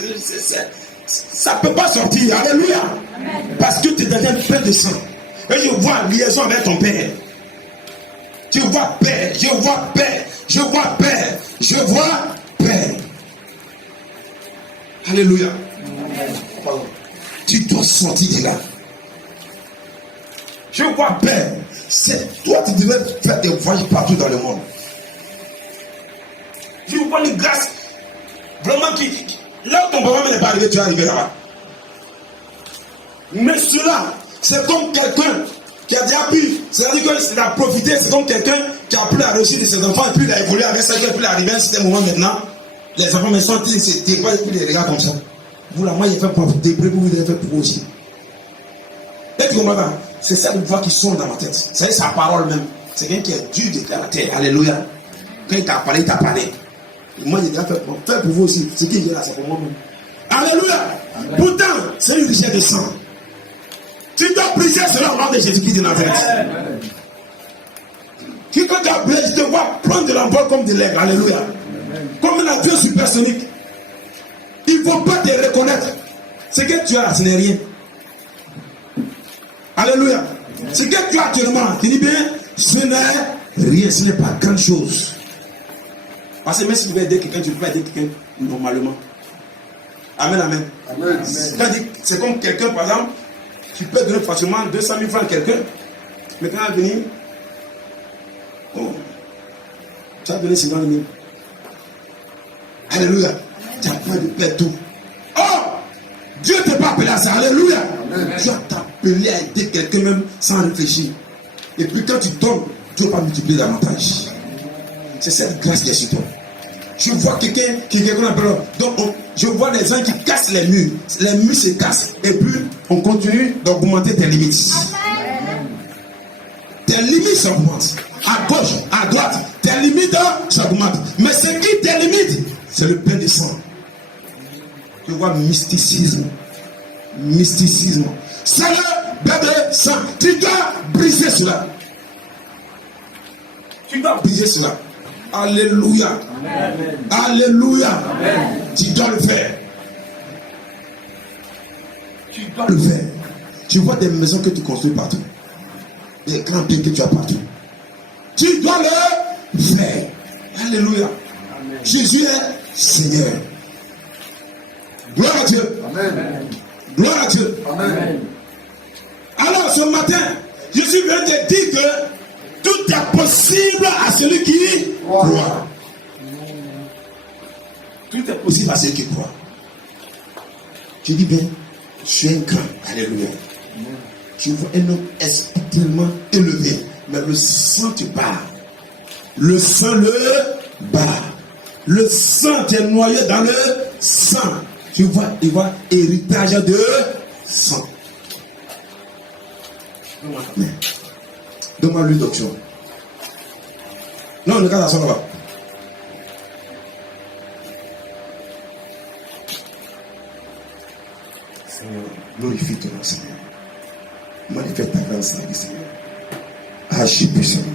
ça ne peut pas sortir. Alléluia. Amen. Parce que tu es dans un pain de sang. Et je vois liaison avec ton père. Tu vois père, je vois père, je vois père, je vois père. Alléluia. Amen. Tu dois sortir de là. Je vois père. C'est toi qui devais faire des voyages partout dans le monde. Je vois une grâce vraiment qui. Là où ton papa n'est pas arrivé, tu es arrivé là-bas. Mais cela, C'est comme quelqu'un qui a déjà pu, c'est-à-dire qu'il a profité, c'est comme quelqu'un qui a pu la réussite de ses enfants et puis il a évolué avec ça, il a pu arriver à un certain moment maintenant. Les enfants me sont ils se dépassent et puis les regards comme ça. Vous là, moi, il fait profiter, pour vous, il fait pour vous aussi. Et tu comprends pas? C'est ça une voix qui sonne dans ma tête. C'est sa parole même. C'est quelqu'un qui est Dieu de la terre. Alléluia. Quand il t'a parlé, il t'a parlé. Et moi, j'ai déjà fait pour vous aussi. Ce qui est là, c'est pour moi-même. Alléluia. Amen. Pourtant, c'est une richesse de sang. Tu dois briser cela au nom de Jésus-Christ de Nazareth. Tu dois briser, je te vois prendre de l'envol comme de l'aigle. Alléluia. Amen. Comme un avion supersonique. Il ne faut pas te reconnaître. Ce que tu as, ce n'est rien. Alléluia. Ce que tu as actuellement, tu dis bien, ce n'est rien, ce n'est pas grand chose. Parce que même si tu veux aider quelqu'un, tu peux aider quelqu'un normalement. Amen, amen. Amen. C'est comme quelqu'un, par exemple, tu peux donner facilement 200 000 francs à quelqu'un, mais quand il va venir, oh, tu as donné 50 000. Alléluia. Tu as peur de perdre tout. Oh! Dieu ne t'a pas appelé à ça. Alléluia. Amen. Dieu t'a appelé à aider quelqu'un même sans réfléchir. Et puis quand tu tombes, tu ne vas pas multiplier davantage. C'est cette grâce qui est sur toi. Je vois quelqu'un qui est appelle. Donc je vois des gens qui cassent les murs. Les murs se cassent. Et puis on continue d'augmenter tes limites. Amen. Tes limites s'augmentent. À gauche, à droite, tes limites s'augmentent. Mais ce qui te limite, c'est le pain de sang. Je vois mysticisme. Mysticisme. C'est le pain de sang. Tu dois briser cela. Tu dois briser cela. Alléluia. Amen. Alléluia. Amen. Tu dois le faire. Tu dois le faire. Tu vois des maisons que tu construis partout. Des grands biens que tu as partout. Tu dois le faire. Alléluia. Amen. Jésus est Seigneur. Gloire à Dieu. Amen. Gloire à Dieu. Amen. Alors ce matin, Jésus vient de dire que tout est possible à celui qui croit. Tout est possible à celui qui croit. Tu dis bien, je suis un grand. Alléluia. Tu vois un homme spirituellement élevé, mais le sang te bat. Le sang le bat. Le sang est noyé dans le sang. Tu vois, il voit héritage de sang. Donne-moi l'huile d'onction. Non, regarde la sang là-bas. Seigneur, glorifie ton nom, Seigneur. Manifeste ta grande salut, Seigneur. Agis puissamment.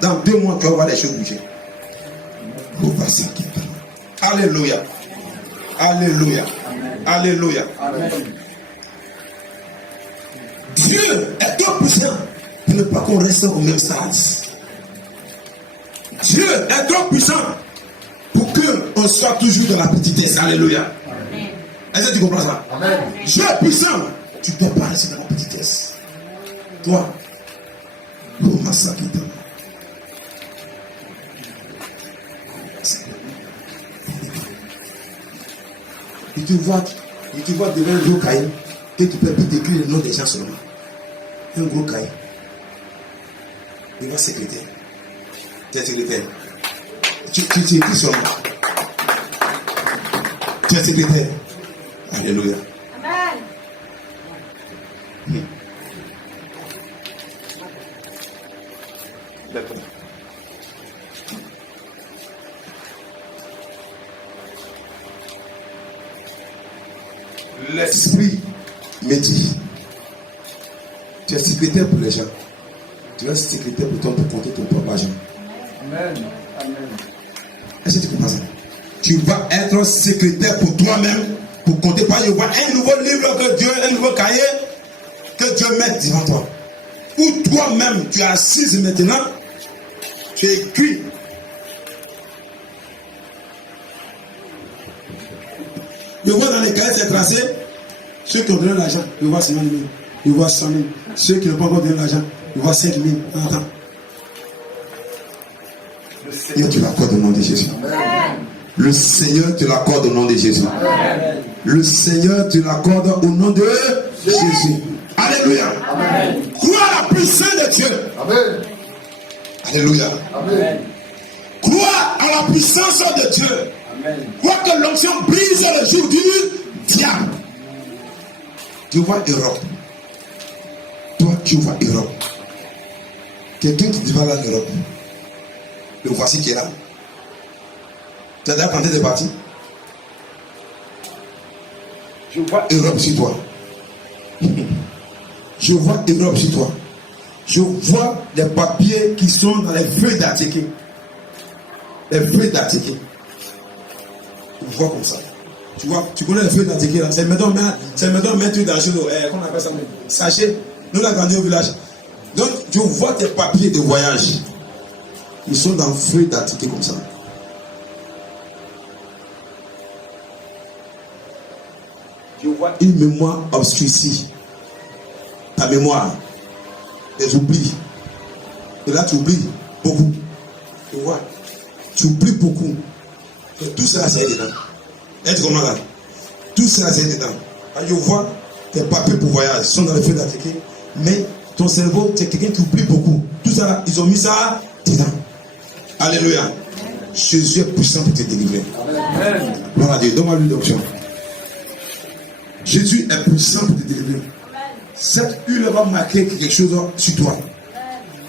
Dans 2 mois, tu vas voir les choses bouger. Alléluia. Alléluia. Alléluia. Amen. Dieu est trop puissant pour ne pas qu'on reste au même stade. Dieu est trop puissant pour qu'on soit toujours dans la petitesse. Alléluia. Amen. Est-ce que tu comprends ça? Amen. Dieu est puissant. Tu ne peux pas rester dans la petitesse. Toi, le massacre. Et tu vois devant un gros cahier que tu peux plus décrire le nom des gens seulement. Un gros cahier. Il va secrétaire. Tu es secrétaire. Tu écris seulement. Tu es secrétaire. Alléluia. Amen. D'accord. L'esprit me dit, tu es secrétaire pour les gens. Tu es secrétaire pour toi pour compter ton propre argent. Amen. Amen. Est-ce que tu comprends ça? Tu vas être secrétaire pour toi-même pour compter. Pas, il y aura un nouveau livre que Dieu, un nouveau cahier que Dieu met devant toi. Ou toi-même, tu es assise maintenant, tu écris. Je vois dans les cahiers, c'est tracé. Ceux qui ont donné l'argent, je vois 50 000. Je vois 100 000. Ceux qui n'ont pas encore donné l'argent, je vois 5 000. Attends. Le Seigneur te l'accorde au nom de Jésus. Amen. Le Seigneur te l'accorde au nom de Jésus. Amen. Le Seigneur te l'accorde au nom de Jésus. Alléluia. Amen. Crois à la puissance de Dieu. Amen. Alléluia. Amen. Crois à la puissance de Dieu. Amen. Crois que l'onction brise le jour du diable. Tu vois Europe. Toi, tu vois Europe. Quelqu'un qui va là en Europe. Le voici qui est là. Tu as déjà planté des parties. Je vois Europe sur toi. Je vois Europe sur toi. Je vois les papiers qui sont dans les feuilles d'article. Les feuilles d'article. Tu vois comme ça. Tu vois, tu connais les feuilles d'article là. C'est maintenant mettre dans le l'eau. Comment on appelle ça? Sachet. Nous l'avons grandi au village. Donc, je vois tes papiers de voyage. Ils sont dans feuilles d'article comme ça. Je vois une mémoire obscurcie. Ta mémoire. Les oublis. Et là, tu oublies beaucoup. Tu vois. Tu oublies beaucoup. Et tout ça, c'est dedans. Est-ce comment là? Tout ça, c'est dedans. Je vois tes papiers pour voyage sont dans les feuilles d'article. Mais ton cerveau, c'est quelqu'un qui oublie beaucoup. Tout ça, là, ils ont mis ça dedans. Alléluia. Jésus est puissant pour te délivrer. Amen. Gloire à Dieu. Donne-moi l'huile d'onction. Jésus est puissant pour te délivrer. Cette huile va marquer quelque chose sur toi.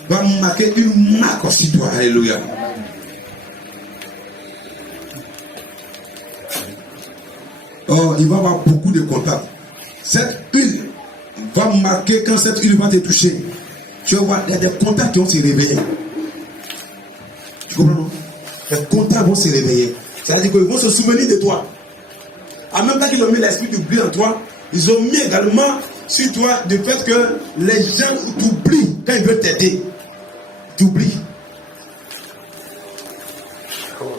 Va marquer une marque sur toi. Alléluia. Oh, il va y avoir beaucoup de contacts. Cette huile va marquer quand cette huile va te toucher. Tu vas voir, il y a des contacts qui vont se réveiller. Tu comprends, non? Les contacts vont se réveiller. Ça veut dire qu'ils vont se souvenir de toi. En même temps qu'ils ont mis l'esprit d'oubli en toi, ils ont mis également sur toi le fait que les gens t'oublient quand ils veulent t'aider. T'oublient.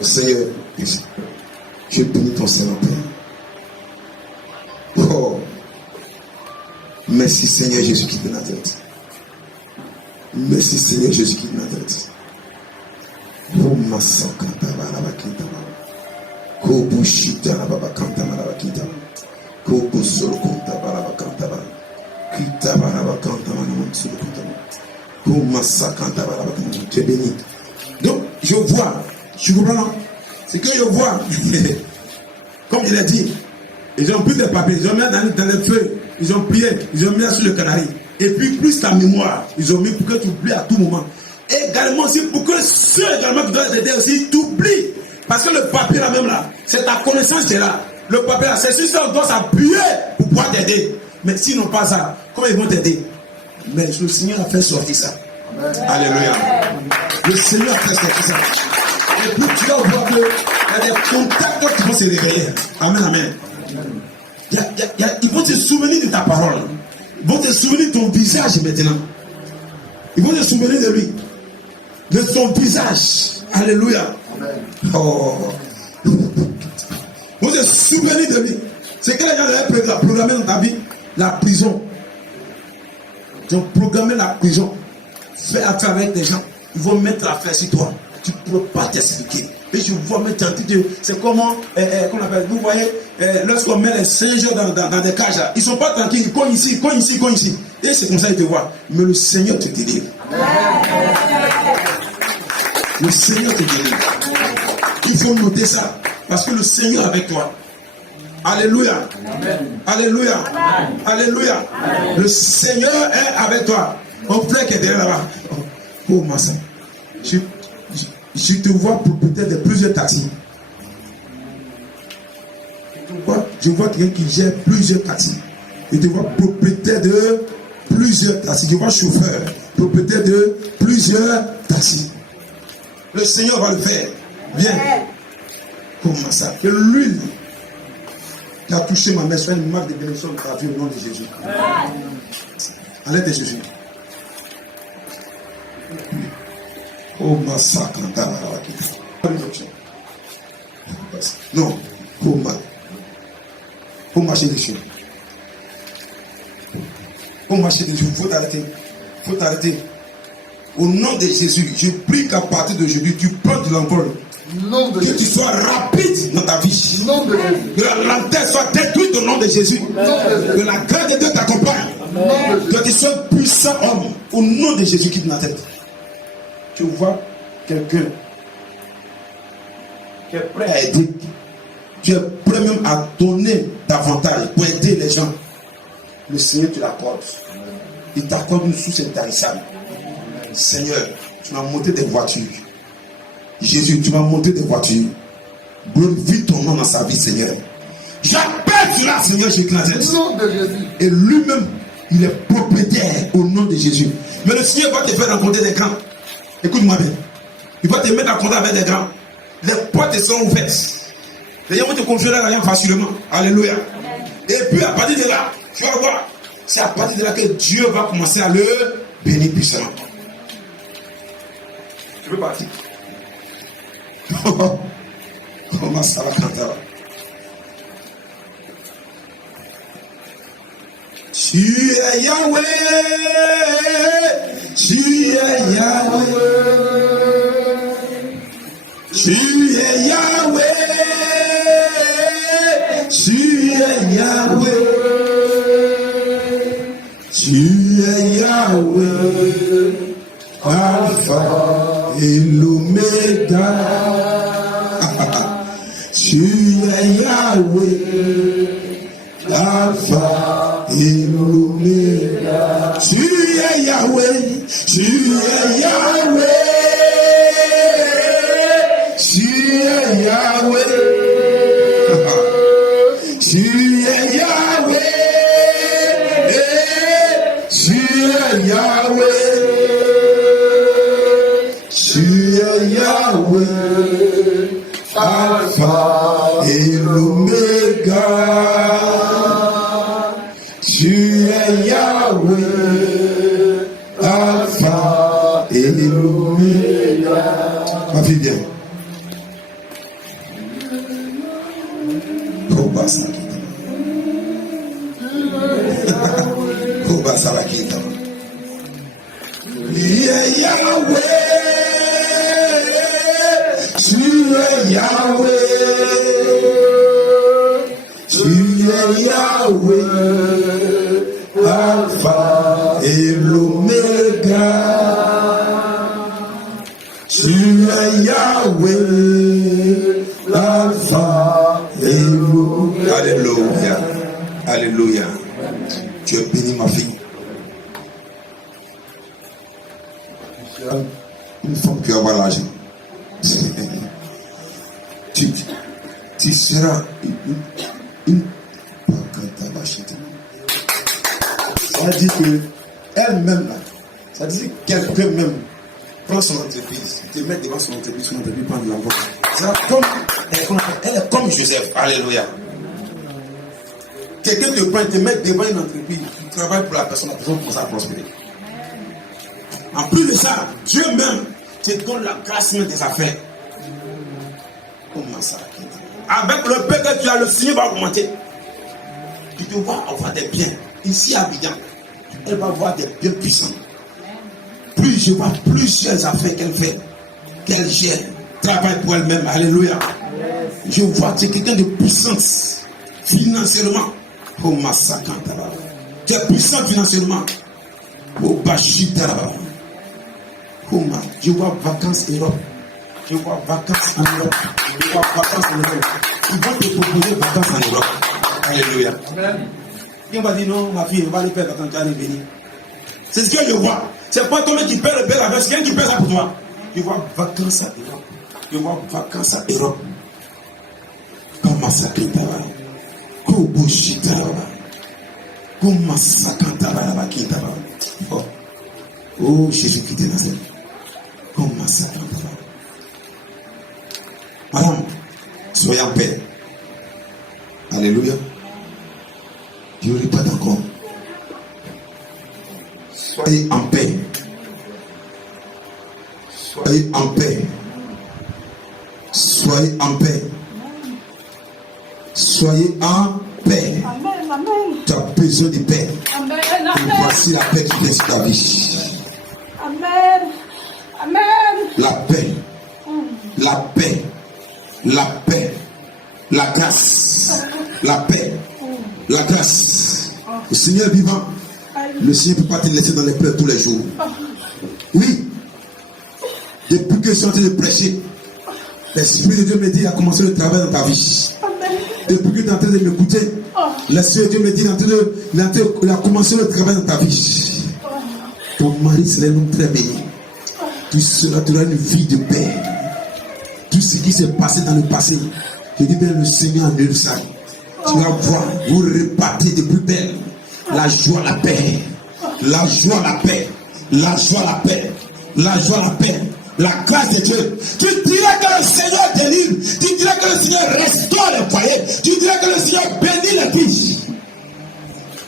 Seigneur, je bénis ton Seigneur. Oh, merci Seigneur Jésus qui est de Nazareth. Merci Seigneur Jésus qui est de Nazareth. Oh, ma sakanta barabakita. Kobushita barabakanta barabakita. Kobusorokonta barabakanta barabakita. Kita barabakanta barabakita. Koma sakanta barabakita. Tu es béni. Donc, je vois, tu comprends? C'est que je vois, comme je l'ai dit, ils ont pris des papiers, ils ont mis dans les feuilles, ils ont plié, ils ont mis sur le canari. Et puis, plus ta mémoire, ils ont mis pour que tu oublies à tout moment. Et également aussi pour que ceux également qui doivent t'aider aussi, tu oublies. Parce que le papier là même là, c'est ta connaissance qui est là. Le papier là, c'est sur ça qu'on doit s'appuyer pour pouvoir t'aider. Mais s'ils n'ont pas ça, comment ils vont t'aider? Mais le Seigneur a fait sortir ça. Amen. Alléluia. Le Seigneur a fait sortir ça. Et puis tu vas voir qu'il y a des contacts qui vont se réveiller. Amen, amen. Ils vont te souvenir de ta parole. Ils vont te souvenir de ton visage maintenant. Ils vont te souvenir de lui. De son visage. Alléluia. Oh. Ils vont te souvenir de lui. C'est que les gens avaient programmé dans ta vie la prison. Ils ont programmé la prison. Fait à travers des gens. Ils vont mettre la fête sur toi. Tu ne peux pas t'expliquer. Et je vois maintenant, c'est comment, qu'on appelle, vous voyez, lorsqu'on met les singes dans des cages, ils ne sont pas tranquilles, ils cognent ici, cognent ici, cognent ici. Et c'est comme ça qu'ils te voient. Mais le Seigneur te délivre. Le Seigneur te délivre. Il faut noter ça. Parce que le Seigneur est avec toi. Alléluia. Amen. Alléluia. Amen. Alléluia. Amen. Le Seigneur est avec toi. Mon frère qui est derrière là-bas. Oh, Massa. Je te vois propriétaire de plusieurs taxis. Je vois quelqu'un qui gère plusieurs taxis. Je te vois propriétaire de plusieurs taxis. Je vois chauffeur, propriétaire de plusieurs taxis. Le Seigneur va le faire. Viens. Comment ça? Que l'huile qui a touché ma mère soit une marque de bénédiction de ta vie au nom de Jésus. À l'aide de Jésus. Oh, massacre, non, faut marcher dessus. Faut marcher dessus. Faut t'arrêter. Faut t'arrêter. Au nom de Jésus, je prie qu'à partir d'aujourd'hui, tu prends de l'envol. Que tu sois rapide dans ta vie. Que la lenteur soit détruite au nom de Jésus. Que la grâce de Dieu t'accompagne. Que tu sois puissant homme, au nom de Jésus-Christ de Nazareth. Tu vois quelqu'un qui est prêt à aider. Tu es prêt même à donner davantage pour aider les gens. Le Seigneur te l'accorde. Il t'accorde une source intarissable. Seigneur, tu m'as monté des voitures. Jésus, tu m'as monté des voitures. Glorifie ton nom dans sa vie, Seigneur. J'appelle cela, Seigneur Jésus. Au nom de Jésus. Et lui-même, il est propriétaire au nom de Jésus. Mais le Seigneur va te faire rencontrer des grands. Écoute-moi bien. Il va te mettre en contact avec des grands. Les portes sont ouvertes. Les gens vont te confier là rien facilement. Alléluia. Et puis à partir de là, tu vas voir. C'est à partir de là que Dieu va commencer à le bénir puissamment. Tu veux partir? Comment ça va quand ça va? Tu es Yahweh, tu es Yahweh, tu es Yahweh, tu es Yahweh, tu es Yahweh, Alpha et l'Oméga, tu es Yahweh, Alpha et l'Oméga. Tu es Yahweh, tu es Yahweh, tu es Yahweh, tu es Yahweh, tu es Yahweh, tu es Yahweh, Alpha et l'Oméga. Tu es Yahweh, Alpha et l'Oméga. Ma fille, viens. Koba Salakita. Koba Salakita. Tu es Yahweh, tu es Yahweh, tu es Yahweh, Alpha et l'Oméga. Tu es Yahweh, Alpha et l'Oméga. Alléluia. Alléluia. Tu es béni, ma fille. Une femme qui va avoir l'argent. Tu seras une ça dit que elle-même là, ça dit que quelqu'un même prend son entreprise, te met devant son entreprise prend de l'argent. C'est comme elle est comme Joseph. Alléluia. Quelqu'un te prend, te met devant une entreprise, tu travailles pour la personne commence à prospérer. En plus de ça, Dieu même te donne la grâce même des affaires. Comment ça? Avec le peu que tu as, le Seigneur va augmenter. Tu te vois avoir des biens. Ici à Abidjan, elle va avoir des biens puissants. Plus je vois plusieurs affaires qu'elle fait, qu'elle gère, travaille pour elle-même. Alléluia. Je vois que c'est quelqu'un de puissance financièrement. Oh Massakantara. Tu es puissant financièrement. Oh Bachitara. Oh ma. Je vois vacances Europe. Je vois vacances en Europe. Je vois vacances en Europe. Ils vont te proposer vacances en Europe. Alléluia. Amen. Qui va dire non, ma fille, on va aller faire vacances, tu vas venir. C'est ce que je vois. C'est pas toi qui paie le père avec, c'est quelqu'un qui paie ça pour toi. Je vois vacances à Europe. Je vois vacances à Europe. Comment ça quittera? Comment chitara? Comment ça cantara? Oh, Jésus-Christ de Nazareth. Comment ça cantara? Madame, soyez en paix. Alléluia. Je ne répète encore. Soyez en paix. Soyez en paix. Soyez en paix. Soyez en paix. Amen, amen. Tu as besoin de paix. Amen, Et amen. voici la paix qui est ta vie. Amen. Amen. La paix. La paix. La paix. La grâce. La paix. La grâce. Le Seigneur vivant. Le Seigneur ne peut pas te laisser dans les pleurs tous les jours. Oui. Depuis que je suis en train de prêcher, l'Esprit de Dieu me dit qu'il a commencé le travail dans ta vie. Depuis que tu es en train de m'écouter, l'Esprit de Dieu me dit qu'il a commencé le travail dans ta vie. Ton mari serait un homme très béni. Tu auras une vie de paix. Tout ce qui s'est passé dans le passé, je dis bien le Seigneur en Jérusalem. Tu vas voir, vous repartez de plus belle. La joie, la paix. La joie, la paix. La joie, la paix. La joie, la paix. La grâce de Dieu. Tu dirais que le Seigneur délivre. Tu dirais que le Seigneur restaure les foyers. Tu dirais que le Seigneur bénit les vies.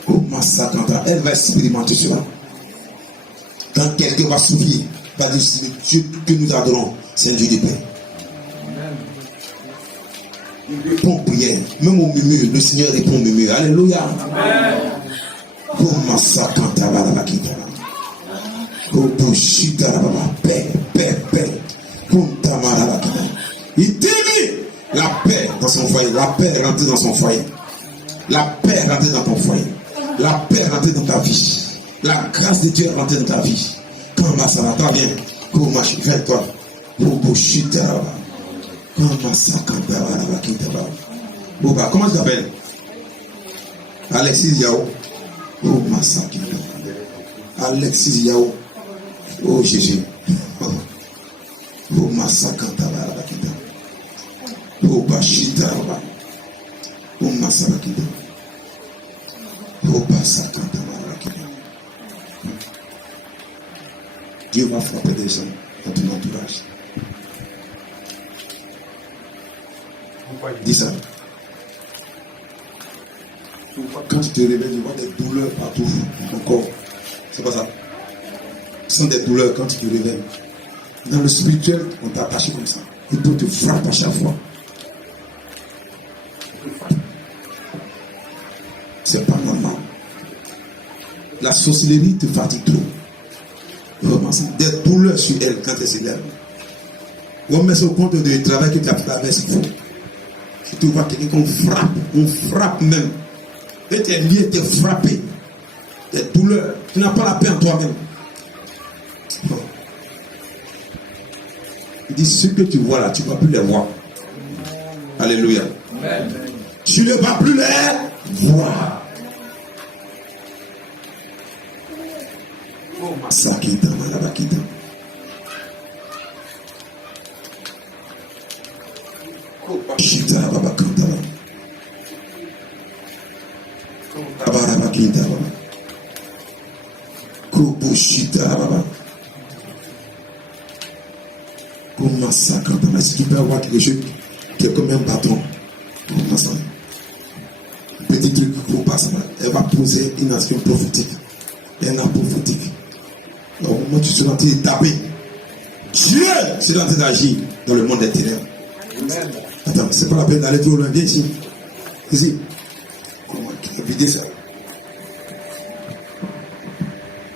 Oh, Massacre, elle va expérimenter cela. Quand quelqu'un va souffrir, va dire Dieu que nous adorons, c'est un Dieu de paix. Il répond aux prières. Même au murmure, le Seigneur répond au murmure. Alléluia. Amen. Oh, Massacre, oh, Bushita, paix, paix, paix. Il dit la paix dans son foyer. La paix est rentrée dans son foyer. La paix est rentrée dans ton foyer. La paix est rentrée dans ta vie. La grâce de Dieu est rentrée dans ta vie. Comment ça va? Toi, viens. Comment je vais toi? Bushita. Comment tu t'appelles? Alexis Yao. Oh, Massacre. Alexis Yao. Oh, Jésus. Oh, Massacre. Oh, Bachita. Oh, Massacre. Oh, Massacre. Dieu va frapper des gens dans ton entourage. Dis ça. Quand tu te réveilles, tu vois des douleurs partout dans ton corps. C'est pas ça. Ce sont des douleurs quand tu te réveilles. Dans le spirituel, on t'a attaché comme ça. Il peut te frapper à chaque fois. C'est pas normal. La sorcellerie te fatigue trop. Vraiment, des douleurs sur elle quand elle se lève. On met au compte du travail que tu as fait avec ce qu'il faut. Tu vois quelqu'un qu'on frappe, on frappe même. Et tes liens, t'es frappé. Des douleurs. Tu n'as pas la paix en toi-même. Bon. Il dit, ce que tu vois là, tu ne vas plus les voir. Alléluia. Amen. Tu ne vas plus les voir. Oh, Masakita, Malabakita. Shita, Babakanta. Tabarabakita, Baba. Kobushita, Baba. Komasakanta. Si tu peux avoir quelque chose qui est comme un bâton, petit truc pour passer, elle va poser une action prophétique. Elle a prophétique. Au moment où tu seras en train de taper, Dieu sera en train d'agir dans le monde des ténèbres. Attends, c'est pas la peine d'aller trop loin. Viens ici. Ici. Comment tu peux vider ça?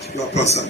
Tu dois prendre ça.